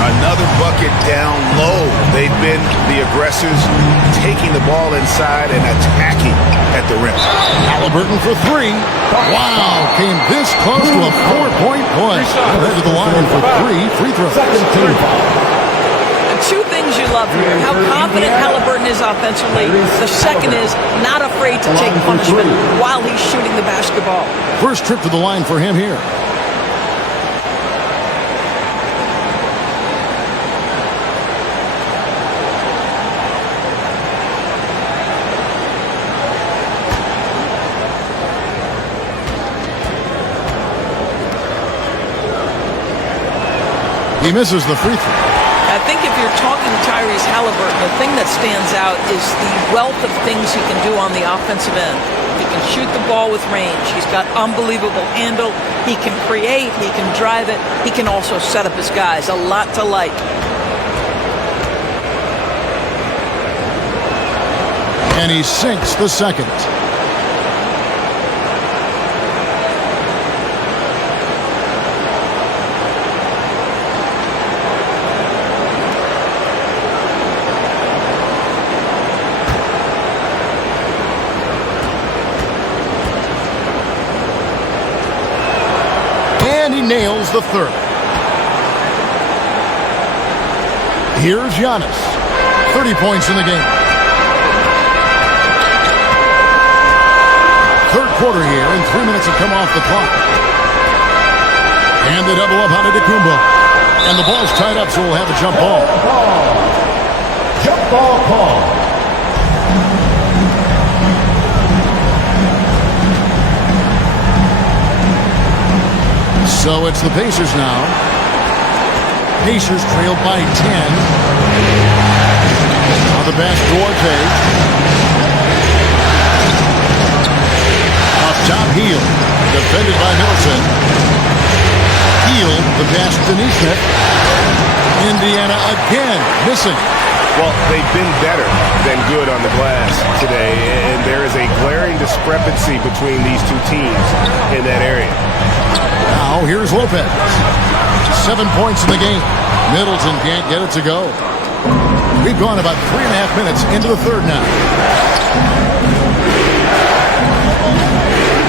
Another bucket down low. They've been the aggressors, taking the ball inside and attacking at the rim. Halliburton for 3. Wow, came this close to a 4-point play. Head to the line for 3 free throws. Two things you love here. How confident Halliburton is offensively. The second is not afraid to take punishment while he's shooting the basketball. First trip to the line for him here. He misses the free throw. I think if you're talking Tyrese Halliburton, the thing that stands out is the wealth of things he can do on the offensive end. He can shoot the ball with range. He's got unbelievable handle. He can create. He can drive it. He can also set up his guys. A lot to like. And he sinks the second. Nails the third. Here's Giannis. 30 points in the game. Third quarter here, and 3 minutes have come off the clock. And they double up Antetokounmpo. And the ball's tied up, so we'll have a jump ball. Jump ball call. So it's the Pacers now. Pacers trail by 10. On the pass, Duarte. Off top, Hield. Defended by Middleton. Hield, the pass to Nesmith. Indiana again, missing. Well, they've been better than good on the glass today, and there is a glaring discrepancy between these two teams in that area. Now, here's Lopez. 7 points in the game. Middleton can't get it to go. We've gone about 3.5 minutes into the third now.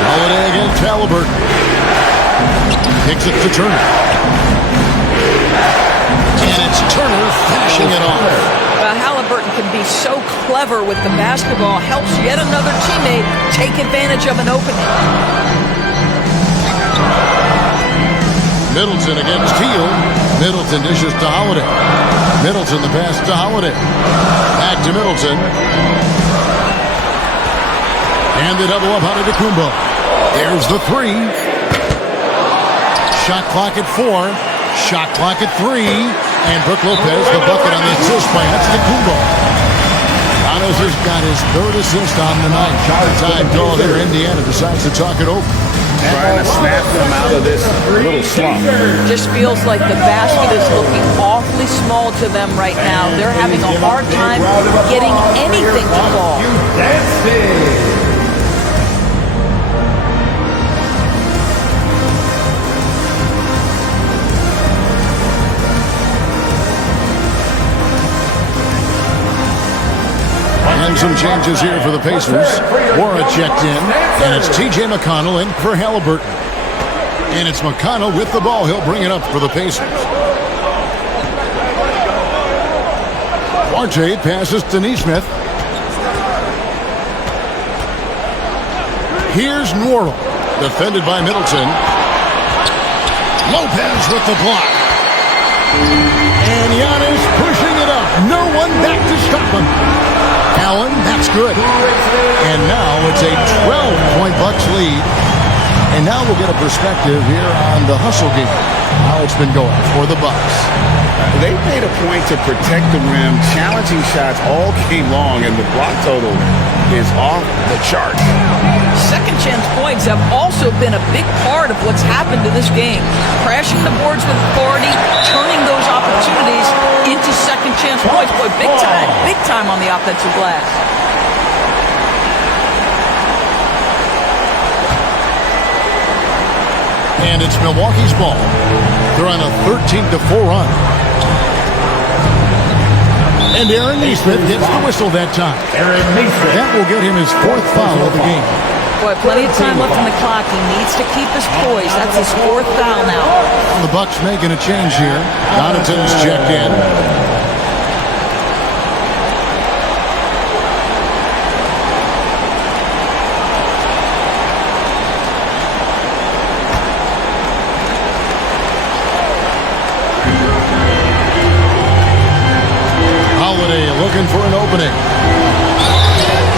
Holiday against Halliburton. Kicks it to Turner. And it's Turner finishing it off. Well, Halliburton can be so clever with the basketball. Helps yet another teammate take advantage of an opening. Middleton against Hield. Middleton dishes to Holiday. Middleton the pass to Holiday. Back to Middleton. And they double up Antetokounmpo. There's the 3. Shot clock at 4. Shot clock at 3. And Brook Lopez, the bucket on the assist by Antetokounmpo. Giannis has got his third assist on the night. Time call here. Indiana decides to talk it over. Trying to snap them out of this little slump. Just feels like the basket is looking awfully small to them right now. They're having a hard time getting anything to fall. And some changes here for the Pacers. Wara checked in, and it's T.J. McConnell in for Halliburton. And it's McConnell with the ball. He'll bring it up for the Pacers. Duarte passes to Nesmith. Here's Norrell, defended by Middleton. Lopez with the block. And Giannis pushing it up. No one back to stop him. Allen, that's good. And now it's a 12-point Bucks lead. And now we'll get a perspective here on the hustle game, how it's been going for the Bucks. They made a point to protect the rim, challenging shots all game long, and the block total is off the chart. Second chance points have also been a big part of what's happened in this game. Crashing the boards with authority, turning those opportunities into second chance points. Boy, big time on the offensive glass. And it's Milwaukee's ball. They're on a 13-4 run. And Aaron Nesmith gets the whistle that time. That will get him his 4th foul of the game. Boy, plenty of time left on the clock. He needs to keep his poise. That's his 4th foul now. The Bucks making a change here. Donaton's checked in. Looking for an opening.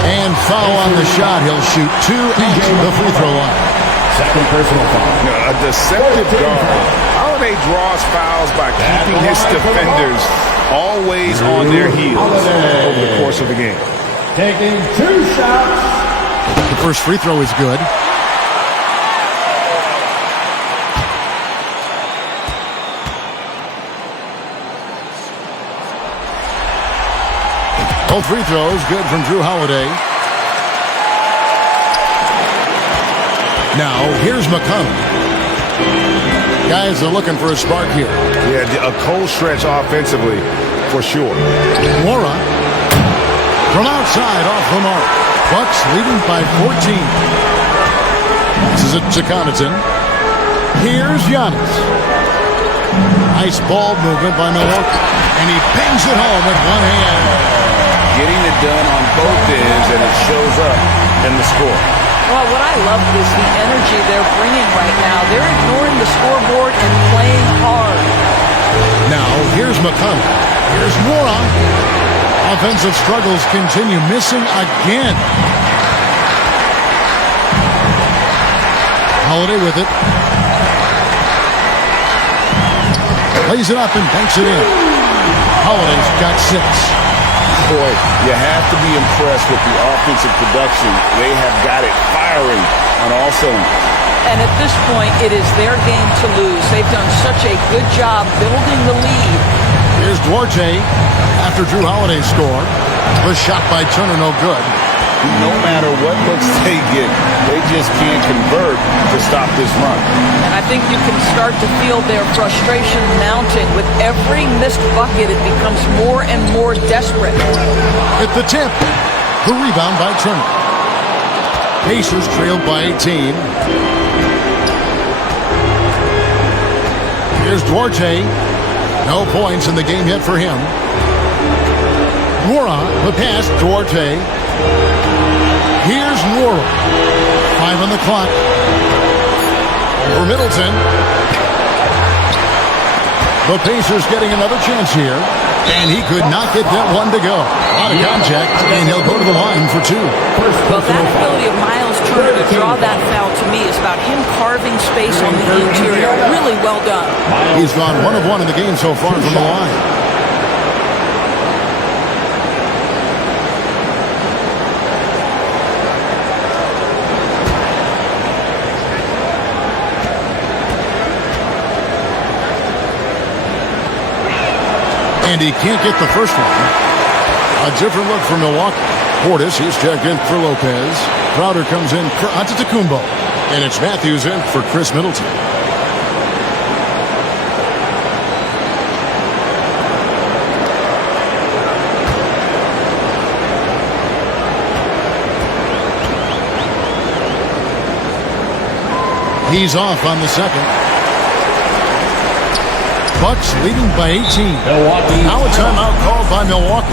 And foul on the shot. He'll shoot 2 at the free throw line. Second personal foul. A deceptive guard. Holiday draws fouls by keeping his defenders always on their heels over the course of the game. Taking 2 shots. The first free throw is good. Both free throws good from Drew Holiday. Now, here's McConnell. Guys are looking for a spark here. Yeah, a cold stretch offensively, for sure. Mora from outside off the mark. Bucks leading by 14. This is it to Connaughton. Here's Giannis. Nice ball movement by Milwaukee. And he bangs it home with one hand. Getting it done on both ends, and it shows up in the score. Well, what I love is the energy they're bringing right now. They're ignoring the scoreboard and playing hard. Now, here's McConnell. Here's Mora. Offensive struggles continue, missing again. Holiday with it. Lays it up and banks it in. Holiday's got 6. Boy, you have to be impressed with the offensive production. They have got it firing on all cylinders. And at this point, it is their game to lose. They've done such a good job building the lead. Here's Duarte after Drew Holiday's score. The shot by Turner, no good. No matter what looks they get, they just can't convert to stop this run. And I think you can start to feel their frustration mounting. With every missed bucket, it becomes more and more desperate. At the tip, the rebound by Turner. Pacers trailed by 18. Here's Duarte. No points in the game yet for him. Mora, the pass, Duarte. Here's Nwora. 5 on the clock. For Middleton. The Pacers getting another chance here. And he could not get that one to go. Out of contact, and he'll go to the line for 2. Well, that ability of Miles Turner to draw that foul to me is about him carving space on the interior. Really well done. He's gone 1 of 1 in the game so far from the line. And he can't get the first one. A different look for Milwaukee. Portis, he's checked in for Lopez. Crowder comes in for Antetokounmpo. And it's Matthews in for Chris Middleton. He's off on the second. Bucks leading by 18. Milwaukee. Now a timeout called by Milwaukee.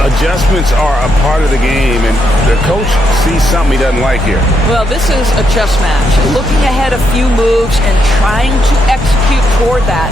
Adjustments are a part of the game, and the coach sees something he doesn't like here. Well, this is a chess match. Looking ahead a few moves and trying to execute toward that.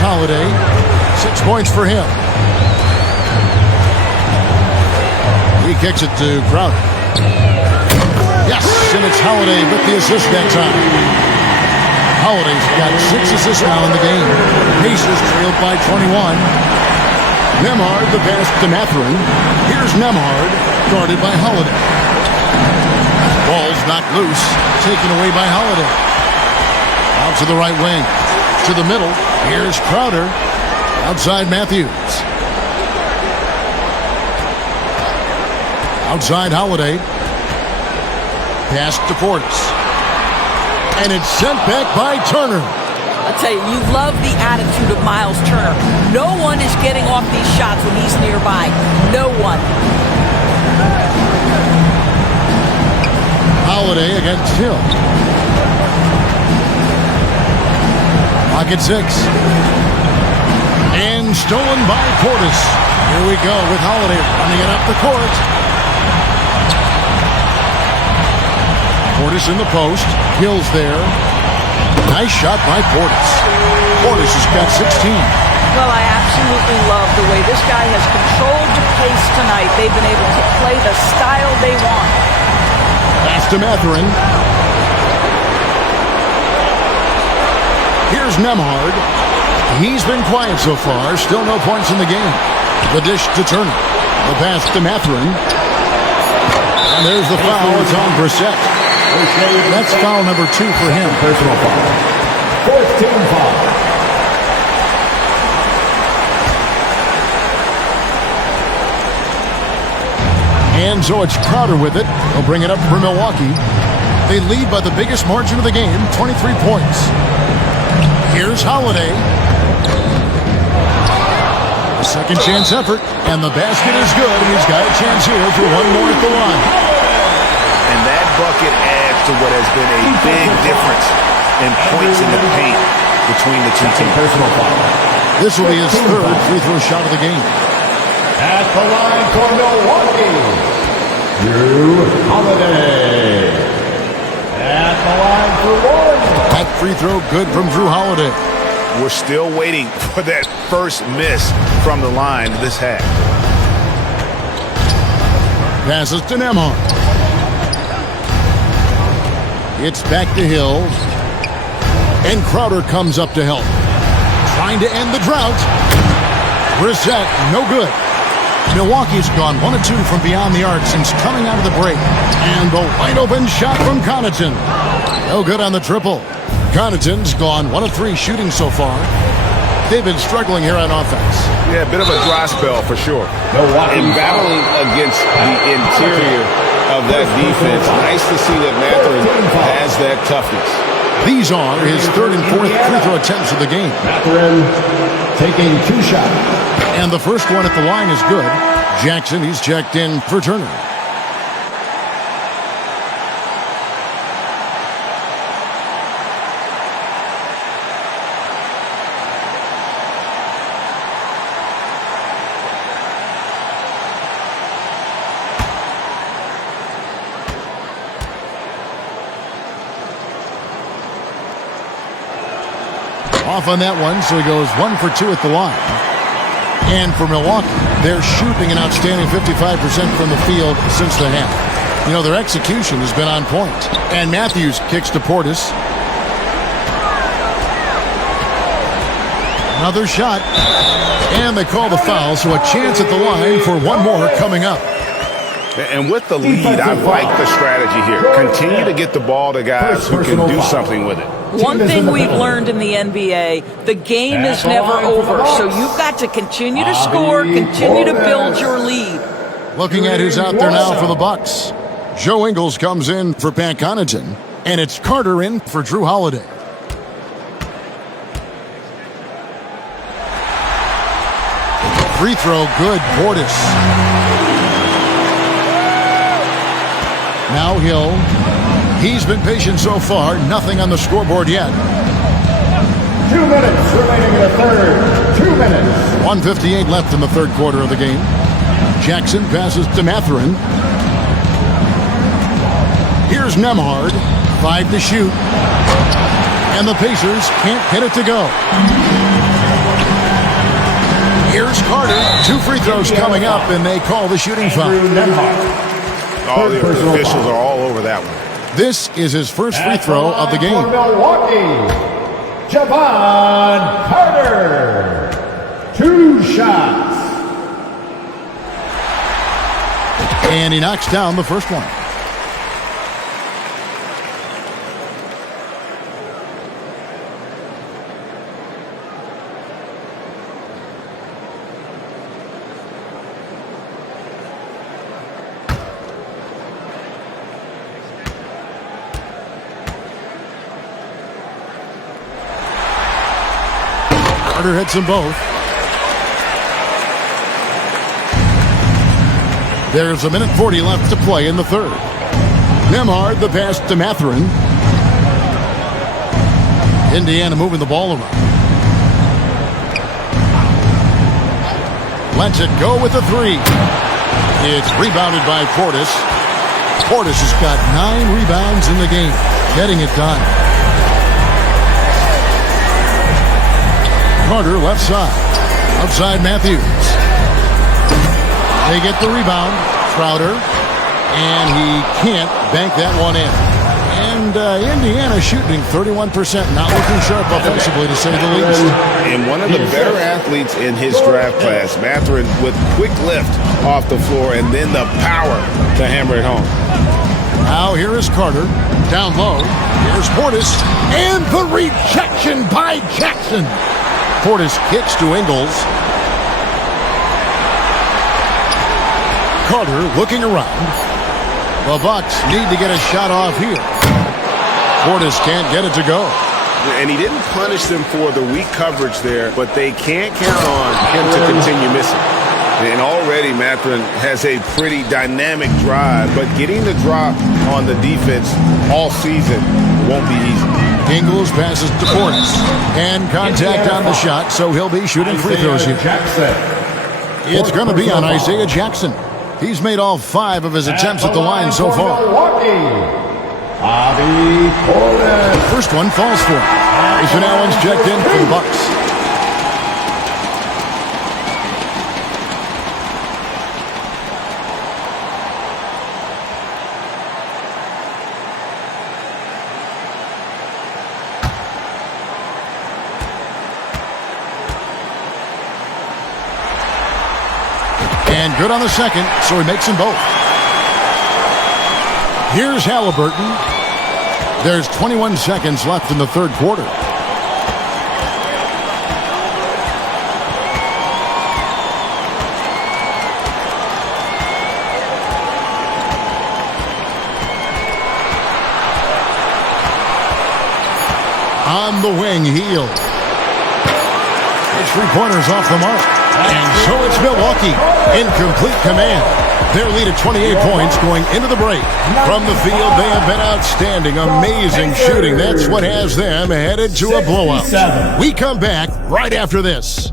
Holiday. 6 points for him. He kicks it to Crowder. Yes, and it's Holiday with the assist that time. Holiday's got 6 assists now in the game. Pacers trailed by 21. Nembhard, the pass to Mathurin. Here's Nembhard, guarded by Holiday. Ball's knocked loose, taken away by Holiday. Out to the right wing, to the middle. Here's Crowder, outside Matthews. Outside Holiday. Pass to Portis. And it's sent back by Turner. I'll tell you, you love the attitude of Miles Turner. No one is getting off these shots when he's nearby. No one. Holiday against Hill. Pocket 6. And stolen by Portis. Here we go with Holiday running it up the court. Portis in the post. Hill's there. Nice shot by Portis. Portis has got 16. Well, I absolutely love the way this guy has controlled the pace tonight. They've been able to play the style they want. Pass to Mathurin. Here's Nembhard. He's been quiet so far. Still no points in the game. The dish to Turner. The pass to Mathurin. And there's the foul. It's on Brissett. That's foul number 2 for him. Personal foul. 4th team foul. And so it's Crowder with it. He'll bring it up for Milwaukee. They lead by the biggest margin of the game, 23 points. Here's Holiday. A second chance effort, and the basket is good. He's got a chance here for one more at the line. And that bucket adds to what has been a big difference in points in the paint between the two teams. Personal foul. This will be his 3rd free throw shot of the game. At the line for Milwaukee, Drew Holiday. At the line for Warriors. That free throw good from Drew Holiday. We're still waiting for that first miss from the line this half. Passes to Nembhard. It's back to Hill. And Crowder comes up to help. Trying to end the drought. Brissett, no good. Milwaukee's gone 1 of 2 from beyond the arc since coming out of the break. And the wide open shot from Connaughton. No good on the triple. Connaughton's gone 1 of 3 shooting so far. They've been struggling here on offense. Yeah, a bit of a dry spell for sure. In battling against the interior of that defense, nice to see that Mathurin has that toughness. These are his 3rd and 4th free throw attempts of the game. Mathurin taking 2 shots. And the first one at the line is good. Jackson, he's checked in for Turner. Off on that one, so he goes 1 for 2 at the line. And for Milwaukee, they're shooting an outstanding 55% from the field since the half. You know, their execution has been on point. And Matthews kicks to Portis. Another shot. And they call the foul, so a chance at the line for one more coming up. And with the lead, I like the strategy here. Continue to get the ball to guys who can do something with it. One thing we've learned in the NBA, the game is never over. So you've got to continue to score, continue to build your lead. Looking at who's out there now for the Bucks. Joe Ingles comes in for Pat Connaughton. And it's Carter in for Drew Holiday. Free throw, good. Portis. Now Hill. He's been patient so far. Nothing on the scoreboard yet. 2 minutes remaining in the third. 2 minutes. 1:58 left in the third quarter of the game. Jackson passes to Mathurin. Here's Nembhard. 5 to shoot. And the Pacers can't get it to go. Here's Carter. 2 free throws coming up, and they call the shooting foul. All the officials are all over that one. This is his first free throw of the game. For Milwaukee, Javon Carter. 2 shots. And he knocks down the first one. Carter hits them both. There's 1:40 left to play in the third. Nembhard the pass to Mathurin. Indiana moving the ball around. Lets it go with the 3. It's rebounded by Portis. Portis has got 9 rebounds in the game, getting it done. Carter left side. Outside Matthews. They get the rebound. Crowder. And he can't bank that one in. And Indiana shooting 31%. Not looking sharp offensively, to say the least. And one of the better athletes in his draft class, Mathurin, with quick lift off the floor and then the power to hammer it home. Now here is Carter. Down low. Here's Portis. And the rejection by Jackson. Portis kicks to Ingles. Carter looking around. The Bucks need to get a shot off here. Portis can't get it to go. And he didn't punish them for the weak coverage there, but they can't count on him to continue missing. And already Mathurin has a pretty dynamic drive, but getting the drop on the defense all season won't be easy. Ingles passes to Portis. And contact on the shot, so he'll be shooting free throws here. It's going to be on Isaiah Jackson. He's made all 5 of his attempts at the line so far. First one falls for him. Grayson Allen's checked in for the Bucks. And good on the second, so he makes them both. Here's Halliburton. There's 21 seconds left in the third quarter. On the wing, Hield. His 3-pointers off the mark. And so it's Milwaukee in complete command. Their lead at 28 points going into the break. From the field, they have been outstanding. Amazing shooting. That's what has them headed to a blowout. We come back right after this.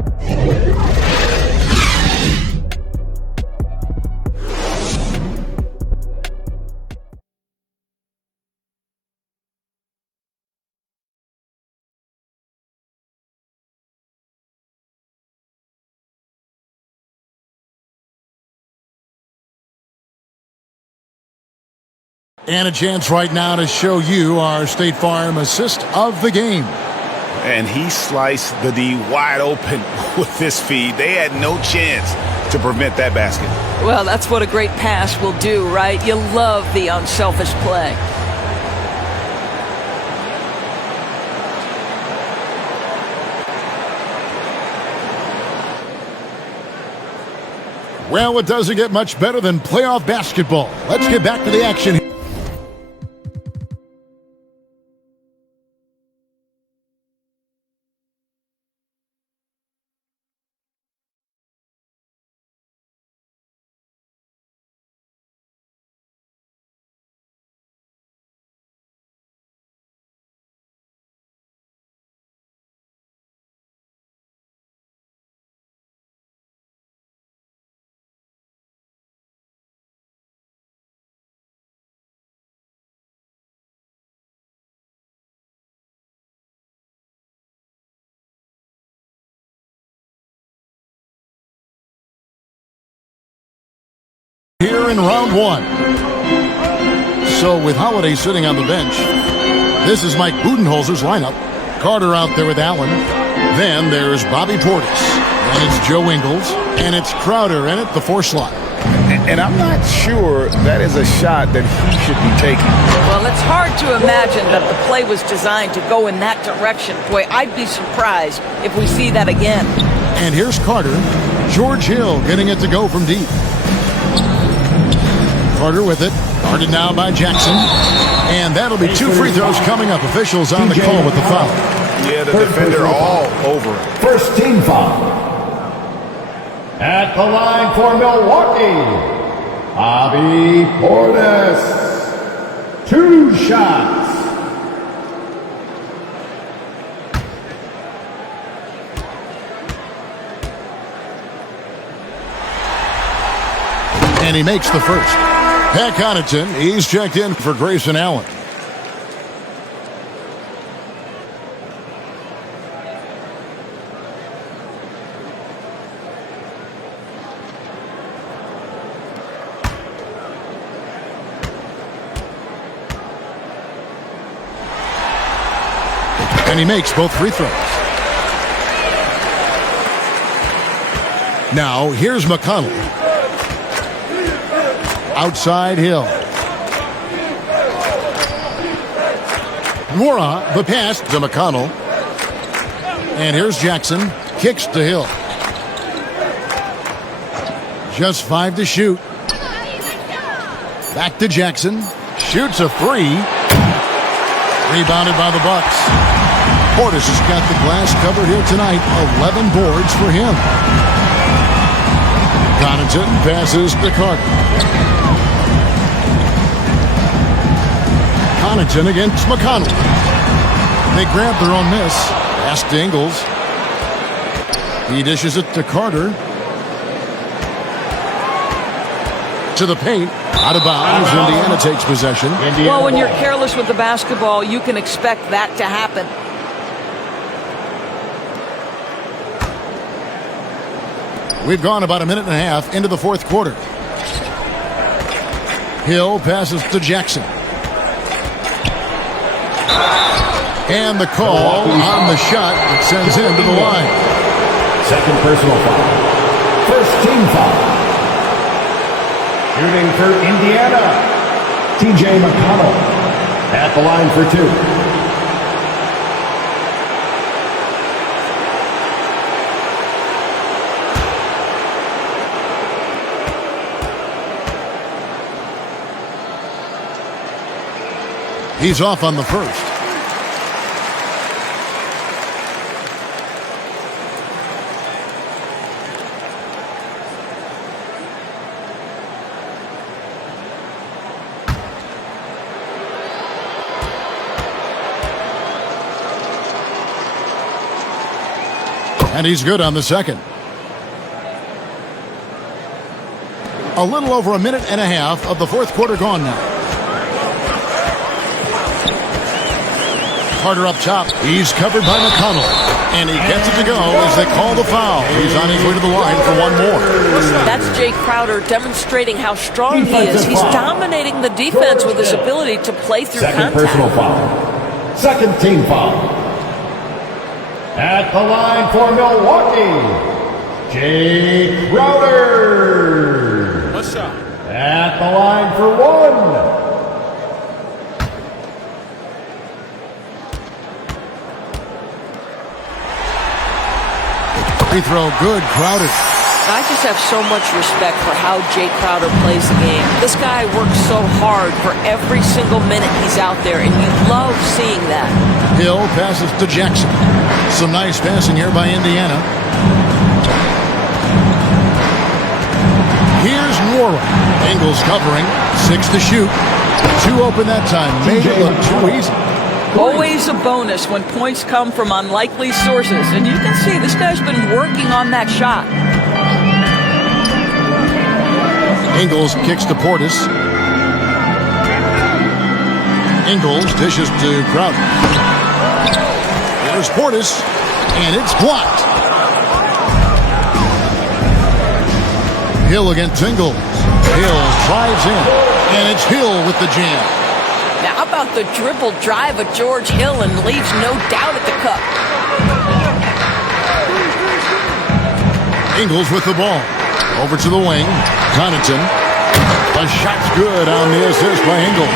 And a chance right now to show you our State Farm assist of the game. And he sliced the D wide open with this feed. They had no chance to prevent that basket. Well, that's what a great pass will do, right? You love the unselfish play. Well, it doesn't get much better than playoff basketball. Let's get back to the action. here in round one. So with Holiday sitting on the bench, this is Mike Budenholzer's lineup. Carter out there with Allen. Then there's Bobby Portis. And it's Joe Ingles. And it's Crowder in at the 4 slot. And I'm not sure that is a shot that he should be taking. Well, it's hard to imagine that the play was designed to go in that direction. Boy, I'd be surprised if we see that again. And here's Carter. George Hill getting it to go from deep. Carter with it. Guarded now by Jackson. And that'll be 2 free throws coming up. Officials on the call with the foul. Yeah, the defender all over it. First team foul. At the line for Milwaukee, Bobby Portis. 2 shots. And he makes the first. Pat Connaughton, he's checked in for Grayson Allen. And he makes both free throws. Now, here's McConnell. Outside Hill. Nwora, the pass to McConnell. And here's Jackson. Kicks to Hill. Just 5 to shoot. Back to Jackson. Shoots a 3. Rebounded by the Bucks. Portis has got the glass covered here tonight. 11 boards for him. Connaughton passes to Carter. Connaughton against McConnell. They grab their own miss. Pass to Ingles. He dishes it to Carter. To the paint. Out of bounds. Indiana takes possession. Well, when you're careless with the basketball, you can expect that to happen. We've gone about a minute and a half into the 4th quarter. Hill passes to Jackson. And the call on the shot that sends him to the line. Second personal foul. First team foul. Shooting for Indiana, TJ McConnell. At the line for 2. He's off on the first. And he's good on the second. A little over a minute and a half of the 4th quarter gone now. Carter up top. He's covered by McConnell. And he gets it to go as they call the foul. He's on his way to the line for one more. That's Jay Crowder demonstrating how strong he is. He's dominating the defense with his ability to play through Second contact. personal foul. Second team foul. At the line for Milwaukee, Jay Crowder. What's up? At the line for 1. Free throw good, Crowder. I just have so much respect for how Jay Crowder plays the game. This guy works so hard for every single minute he's out there, and you love seeing that. Hill passes to Jackson. Some nice passing here by Indiana. Here's Nwora. Ingles covering. 6 to shoot. 2 open that time. Made it look too easy. Always a bonus when points come from unlikely sources. And you can see this guy's been working on that shot. Ingles kicks to Portis. Ingles dishes to Crowder. There's Portis, and it's blocked. Hill against Ingles. Hill drives in, and it's Hill with the jam. Now, how about the dribble drive of George Hill and leaves no doubt at the cup. Ingles with the ball. Over to the wing. Connaughton. The shot's good on the assist by Ingles.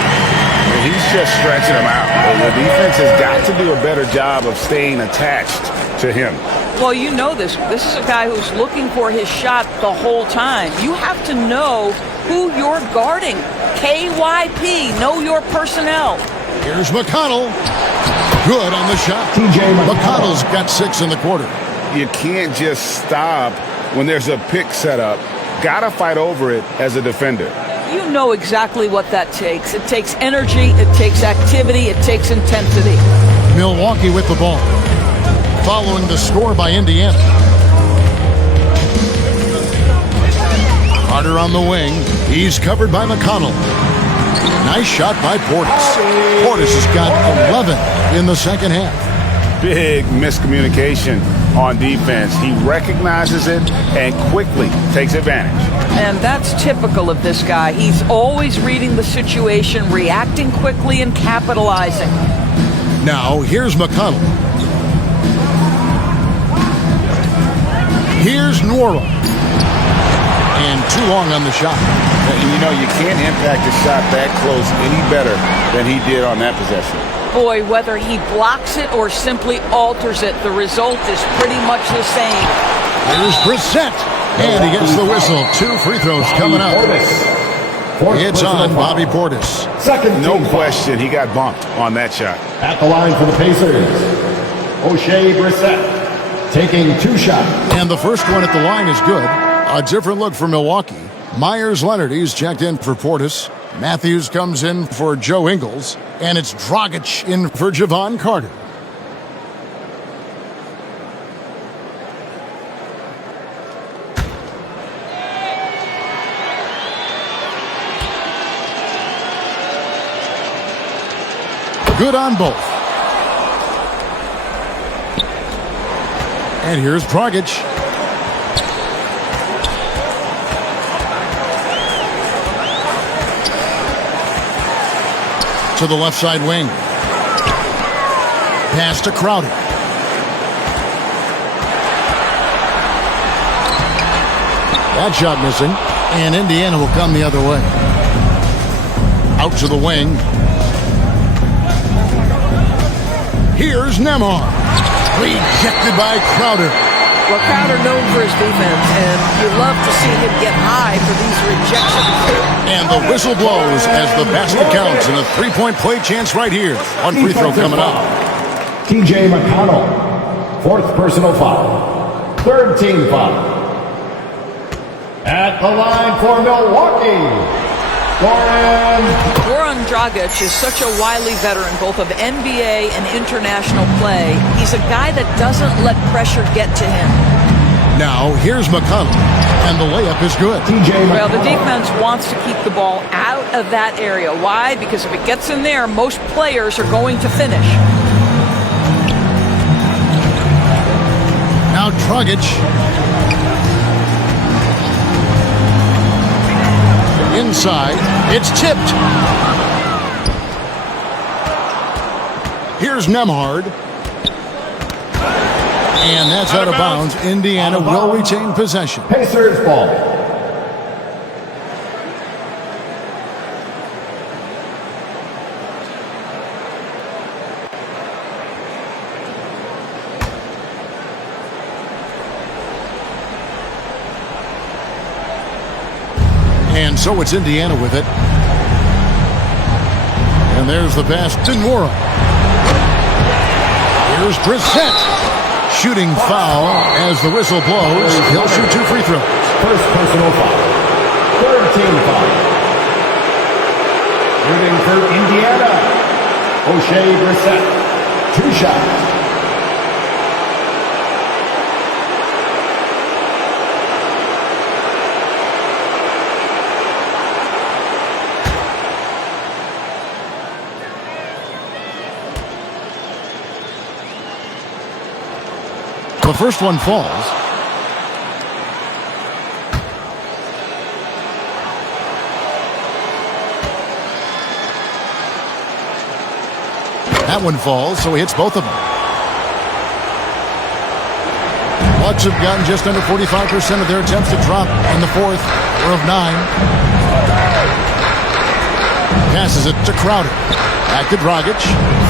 He's just stretching him out. The defense has got to do a better job of staying attached to him. Well, you know this. This is a guy who's looking for his shot the whole time. You have to know who you're guarding. KYP, know your personnel. Here's McConnell. Good on the shot. McConnell's got 6 in the quarter. You can't just stop when there's a pick set up. Got to fight over it as a defender. You know exactly what that takes. It takes energy, it takes activity, it takes intensity. Milwaukee with the ball. Following the score by Indiana. Carter on the wing. He's covered by McConnell. Nice shot by Portis. Portis has got 11 in the second half. Big miscommunication on defense. He recognizes it and quickly takes advantage. And that's typical of this guy. He's always reading the situation, reacting quickly, and capitalizing. Now, here's McConnell. Here's Nwora. And too long on the shot. You know, you can't impact a shot that close any better than he did on that possession. Boy, whether he blocks it or simply alters it, the result is pretty much the same. Here's Brissett. And he gets the whistle. 2 free throws coming up. It's on Bobby Portis. No question, he got bumped on that shot. At the line for the Pacers, O'Shea Brissett taking 2 shots. And the first one at the line is good. A different look for Milwaukee. Myers Leonard, he's checked in for Portis. Matthews comes in for Joe Ingles. And it's Dragic in for Javon Carter. Good on both. And here's Dragic. To the left side wing. Pass to Crowder. That shot missing. And Indiana will come the other way. Out to the wing. Here's Nembhard. Rejected by Crowder. Well, Crowder known for his defense, and you love to see him get high for these rejections. And the whistle blows as the basket counts, and a 3-point play chance right here. One free throw coming up. TJ McConnell, 4th personal foul, 3rd team foul. At the line for Milwaukee, Goran Dragic is such a wily veteran, both of NBA and international play. He's a guy that doesn't let pressure get to him. Now, here's McConnell, and the layup is good. Well, the defense wants to keep the ball out of that area. Why? Because if it gets in there, most players are going to finish. Now, Dragic. Inside, it's tipped. Here's Nembhard. And that's out of bounds. Indiana will retain possession. Pacers ball. And so it's Indiana with it. And there's the pass to Nwora. Here's Brissett. Shooting foul as the whistle blows. He'll shoot 2 free throws. 1st personal foul. 3rd team foul. Shooting for Indiana, O'Shea Brissett. 2 shots. The first one falls. That one falls, so he hits both of them. Bucks have gotten just under 45% of their attempts to drop in the fourth. 4 of 9. Passes it to Crowder. Back to Dragic.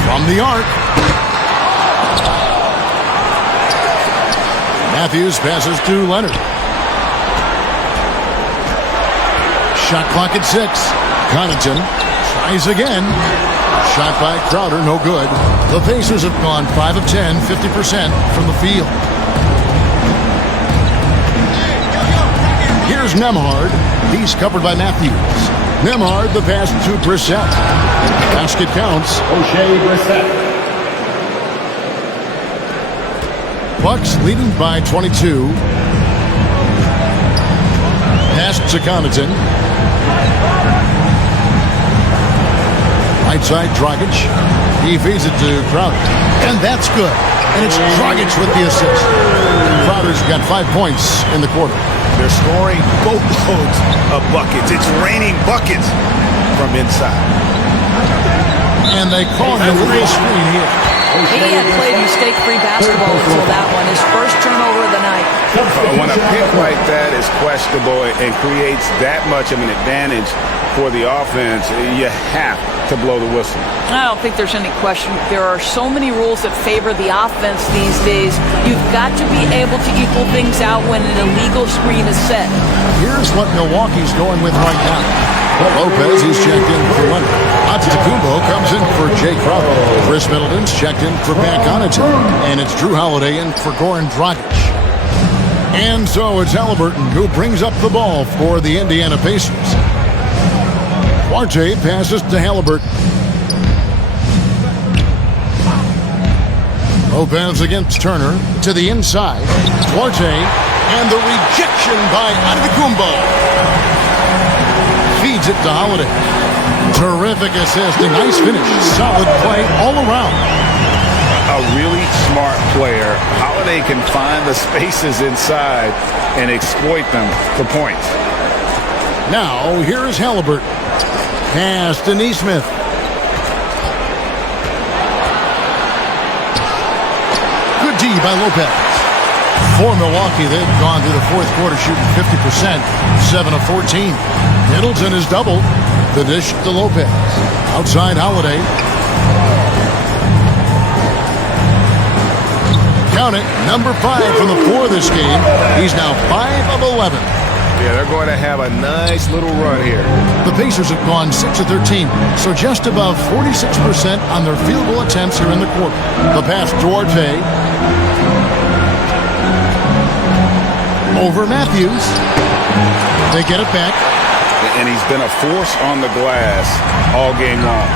From the arc. Matthews passes to Leonard. Shot clock at 6. Connaughton tries again. Shot by Crowder, no good. The Pacers have gone 5 of 10, 50% from the field. Here's Nembhard. He's covered by Matthews. Nembhard, the pass to Brissett. Basket counts. O'Shea Brissett. Bucks leading by 22. Pass to Connaughton. Right side, Dragic. He feeds it to Crowder. And that's good. And it's Dragic with the assist. Crowder's got 5 points in the quarter. They're scoring boatloads of buckets. It's raining buckets from inside. And they call him a little screen here. He had played mistake-free basketball until that one. His first turnover of the night. When a pick like that is questionable and creates that much of an advantage for the offense, you have to blow the whistle. I don't think there's any question. There are so many rules that favor the offense these days. You've got to be able to equal things out when an illegal screen is set. Here's what Milwaukee's going with right now. Lopez, he's checked in for Leonard. Antetokounmpo comes in for Jay Crowder. Chris Middleton's checked in for Pat Connaughton. And it's Drew Holiday in for Goran Dragic. And so it's Halliburton who brings up the ball for the Indiana Pacers. Duarte passes to Halliburton. Lopez against Turner to the inside. Duarte and the rejection by Antetokounmpo. Feeds it to Holiday. Terrific assist, a nice finish. Solid play all around. A really smart player. Holiday can find the spaces inside and exploit them for points. Now, here's Halliburton. Pass to Nesmith. Good D by Lopez. For Milwaukee, they've gone through the fourth quarter shooting 50%, 7 of 14. Middleton is doubled. The dish to Lopez. Outside Holiday. Count it, number 5 from the floor this game. He's now 5 of 11. Yeah, they're going to have a nice little run here. The Pacers have gone 6 of 13, so just above 46% on their field goal attempts here in the quarter. The pass to Duarte. Over Matthews. They get it back. And he's been a force on the glass all game long.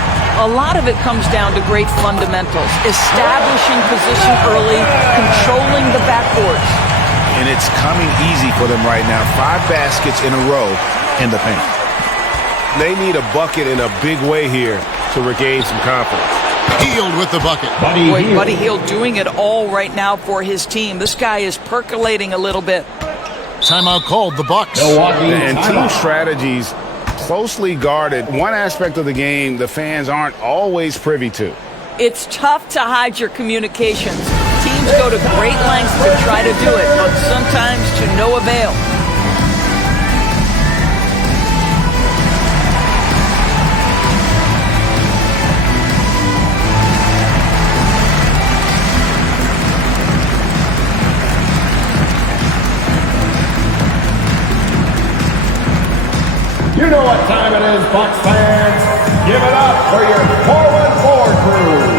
A lot of it comes down to great fundamentals. Establishing position early, controlling the backboards. And it's coming easy for them right now. 5 baskets in a row in the paint. They need a bucket in a big way here to regain some confidence. Hield with the bucket. Buddy Hield doing it all right now for his team. This guy is percolating a little bit. Timeout called, the Bucks. And 2 strategies closely guarded. One aspect of the game the fans aren't always privy to. It's tough to hide your communications. Teams go to great lengths to try to do it, but sometimes to no avail. You know what time it is, Bucks fans. Give it up for your 414 crew.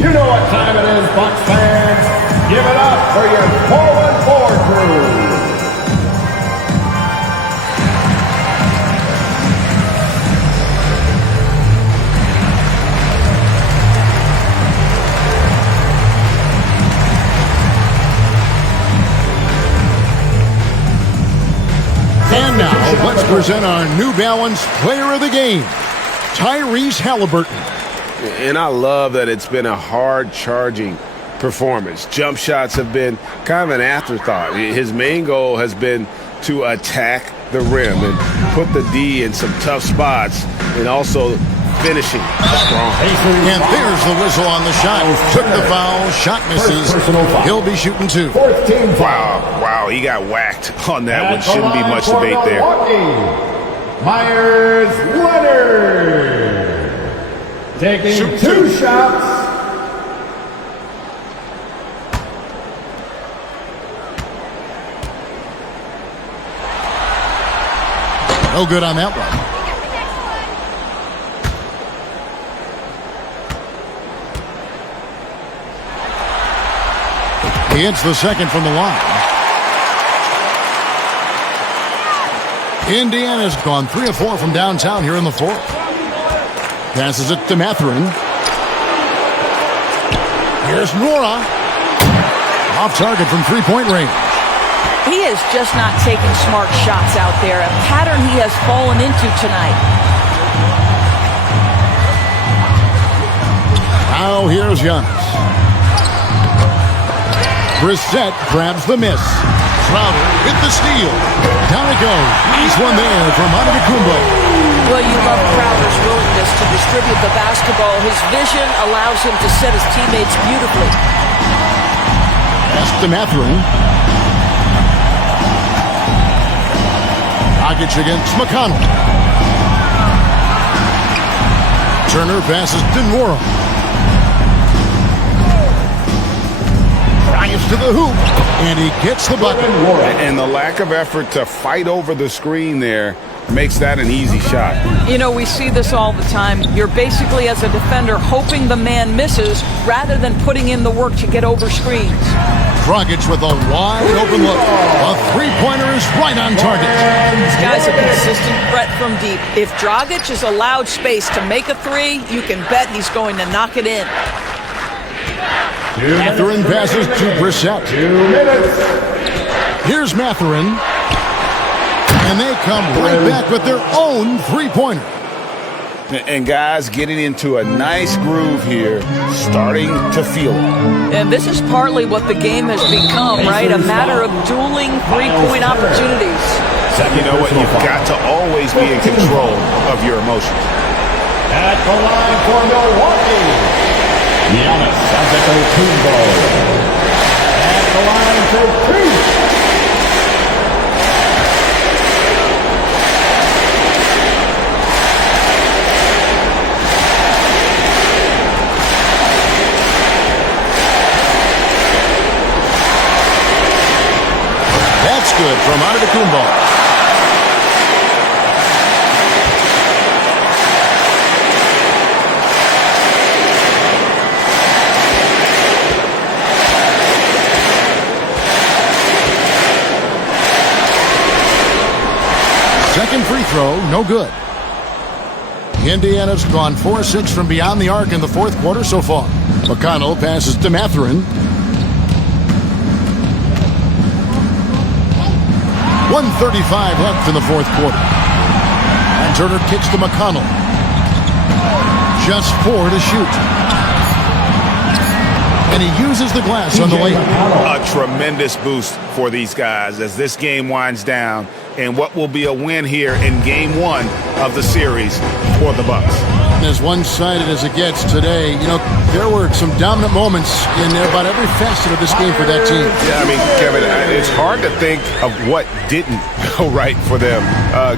You know what time it is, Bucks fans. Give it up for your 414 crew. And now, let's present our New Balance Player of the Game, Tyrese Halliburton. And I love that it's been a hard-charging performance. Jump shots have been kind of an afterthought. His main goal has been to attack the rim and put the D in some tough spots and also finishing strong. And there's the whistle on the shot. Took the foul. Shot misses. He'll be shooting 2. Wow, he got whacked on that one. Shouldn't be much debate there. Myers Leonard taking 2 shots. No good on that one. He hits the second from the line. Indiana's gone 3 of 4 from downtown here in the 4th. Passes it to Mathurin. Here's Nora. Off target from 3-point range. He is just not taking smart shots out there, a pattern he has fallen into tonight. Now here's Giannis. Brissett grabs the miss. Crowder with the steal. Down it goes. He's one there from Antetokounmpo. Well, you love Crowder's willingness to distribute the basketball. His vision allows him to set his teammates beautifully. Pass to Mathurin. Dragic against McConnell. Turner passes to Nwora. Drives to the hoop, and he gets the bucket. And the lack of effort to fight over the screen there makes that an easy shot. You know, we see this all the time. You're basically, as a defender, hoping the man misses rather than putting in the work to get over screens. Dragic with a wide open look. A 3-pointer is right on target. This guy's a consistent threat from deep. If Dragic is allowed space to make a 3, you can bet he's going to knock it in. Mathurin passes to Brissett. 2 minutes. Here's Mathurin. And they come right back with their own 3-pointer. And guys getting into a nice groove here, starting to feel it. And this is partly what the game has become, right? A matter of dueling 3-point opportunities. You know what? You've got to always be in control of your emotions. At the line for Milwaukee, Giannis Antetokounmpo. At the line for 3. That's good from Antetokounmpo. Second free throw, no good. Indiana's gone 4-6 from beyond the arc in the 4th quarter so far. McConnell passes to Mathurin. 1:35 left in the 4th quarter. And Turner kicks to McConnell. Just 4 to shoot. And he uses the glass on the layup. A tremendous boost for these guys as this game winds down and what will be a win here in game 1 of the series for the Bucks. As one-sided as it gets today, you know, there were some dominant moments in about every facet of this game for that team. Yeah, I mean, Kevin, it's hard to think of what didn't go right for them.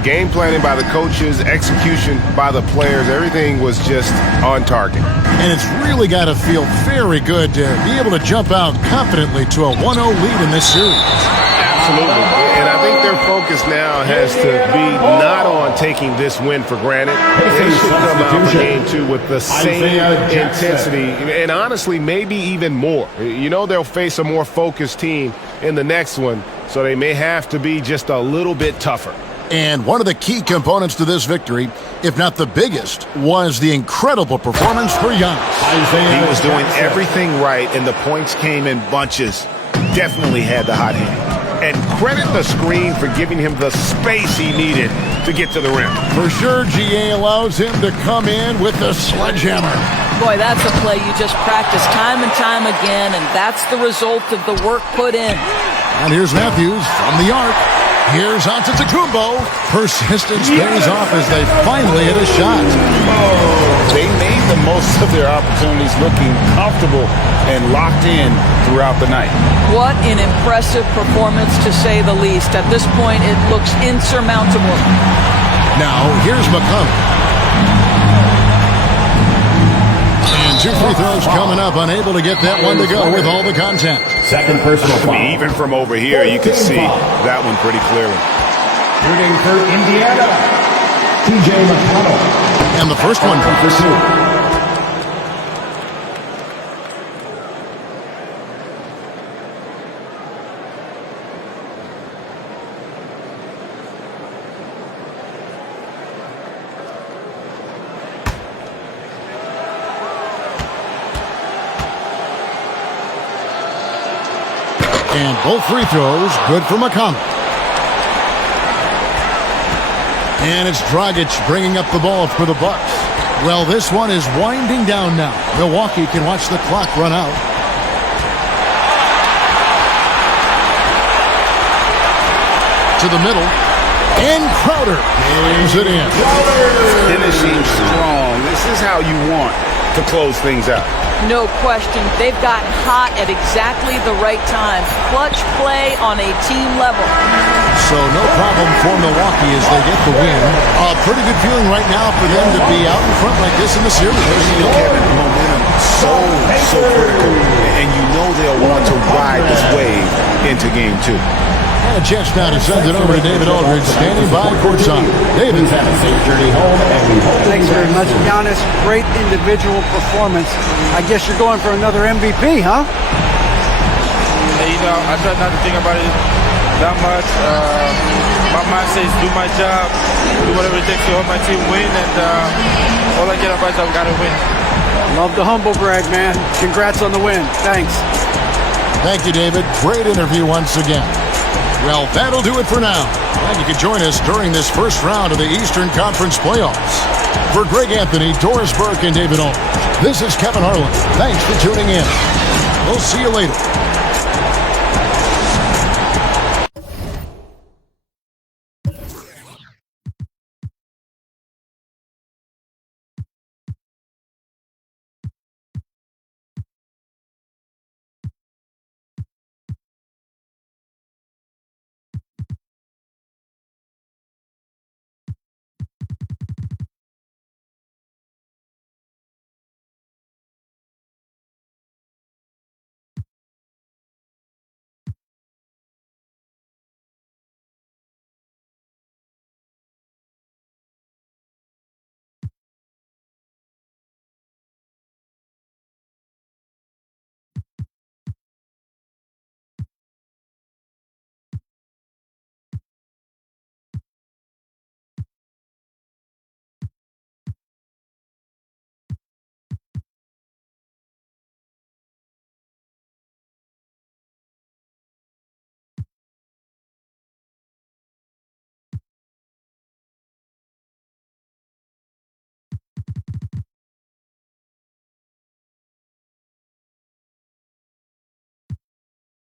Game planning by the coaches, execution by the players, everything was just on target. And it's really got to feel very good to be able to jump out confidently to a 1-0 lead in this series. Absolutely. And I think their focus now has to be not on taking this win for granted. They should come out for game 2 with the same intensity and honestly maybe even more. You know, they'll face a more focused team in the next one, so they may have to be just a little bit tougher. And one of the key components to this victory, if not the biggest, was the incredible performance for Giannis. He was doing everything right, and the points came in bunches. Definitely had the hot hand. and credit the screen for giving him the space he needed to get to the rim. For sure, GA allows him to come in with the sledgehammer. Boy, that's a play you just practice time and time again, and that's the result of the work put in. And here's Matthews from the arc. Here's Antetokounmpo. Persistence pays off as they finally hit a shot. They made the most of their opportunities, looking comfortable and locked in throughout the night. What an impressive performance, to say the least. At this point, it looks insurmountable. Now, here's McCollum. And 2 free throws coming up, unable to get that one to go with all the contact. Second personal foul. Even from over here, you can see that one pretty clearly. Shooting for Indiana, T.J. McConnell. And the first one for 2. And both free throws good for McConnell. And it's Dragic bringing up the ball for the Bucks. Well, this one is winding down now. Milwaukee can watch the clock run out. To the middle. And Crowder brings it in. Finishing strong. This is how you want to close things out. No question. They've gotten hot at exactly the right time. Clutch play on a team level. So no problem for Milwaukee as they get the win. A pretty good feeling right now for them to be out in front like this in the series. Kevin, momentum so critical. And you know they'll want to ride this wave into game 2. And a chance now to send it over to David Aldridge, standing by courtside. David. Have a safe journey home, and we hope. Thanks very much, Giannis. Great individual performance. I guess you're going for another MVP, huh? Hey, you know, I try not to think about it that much. My mindset is do my job, do whatever it takes to help my team win, and all I care about is that we got to win. Love the humble brag, man. Congrats on the win. Thanks. Thank you, David. Great interview once again. Well, that'll do it for now. And you can join us during this first round of the Eastern Conference playoffs. For Greg Anthony, Doris Burke, and David Aldridge, this is Kevin Harlan. Thanks for tuning in. We'll see you later.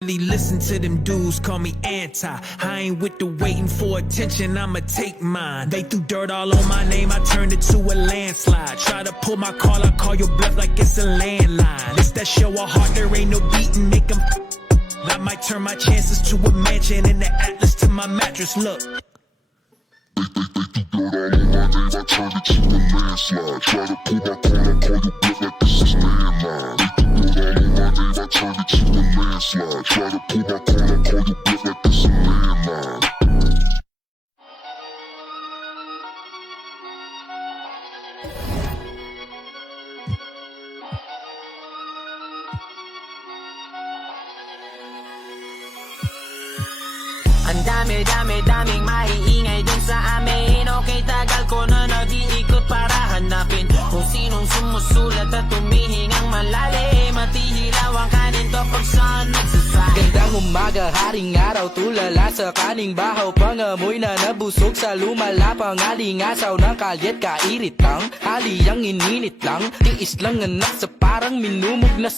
Listen to them dudes call me anti. I ain't with the waiting for attention, I'ma take mine. They threw dirt all on my name, I turned it to a landslide. Try to pull my call, I call your bluff like it's a landline. It's that show of heart, there ain't no beating, make them. I might turn my chances to a mansion and the Atlas to my mattress, look. They threw dirt all on my name, I turned it to a landslide. Try to pull my call, I call your bluff like this is landline. They threw dirt all on my name, I turned it to a landslide. Try to pull my call, I call your bluff like this is landline. Ang daming maiingay dun sa amin. Okay, tagal ko na nag-iikot para hanapin kung sinong sumusulat at tumihingang malalim at ihilaw ang kanin to pag saan nagsasay. Gandang umaga, haring araw, tulala sa kaning bahaw, pangamoy na nabusog sa lumalapang alingasaw ng kalyat, kairitang haliyang ininit lang, tiis lang anak sa parang minumog na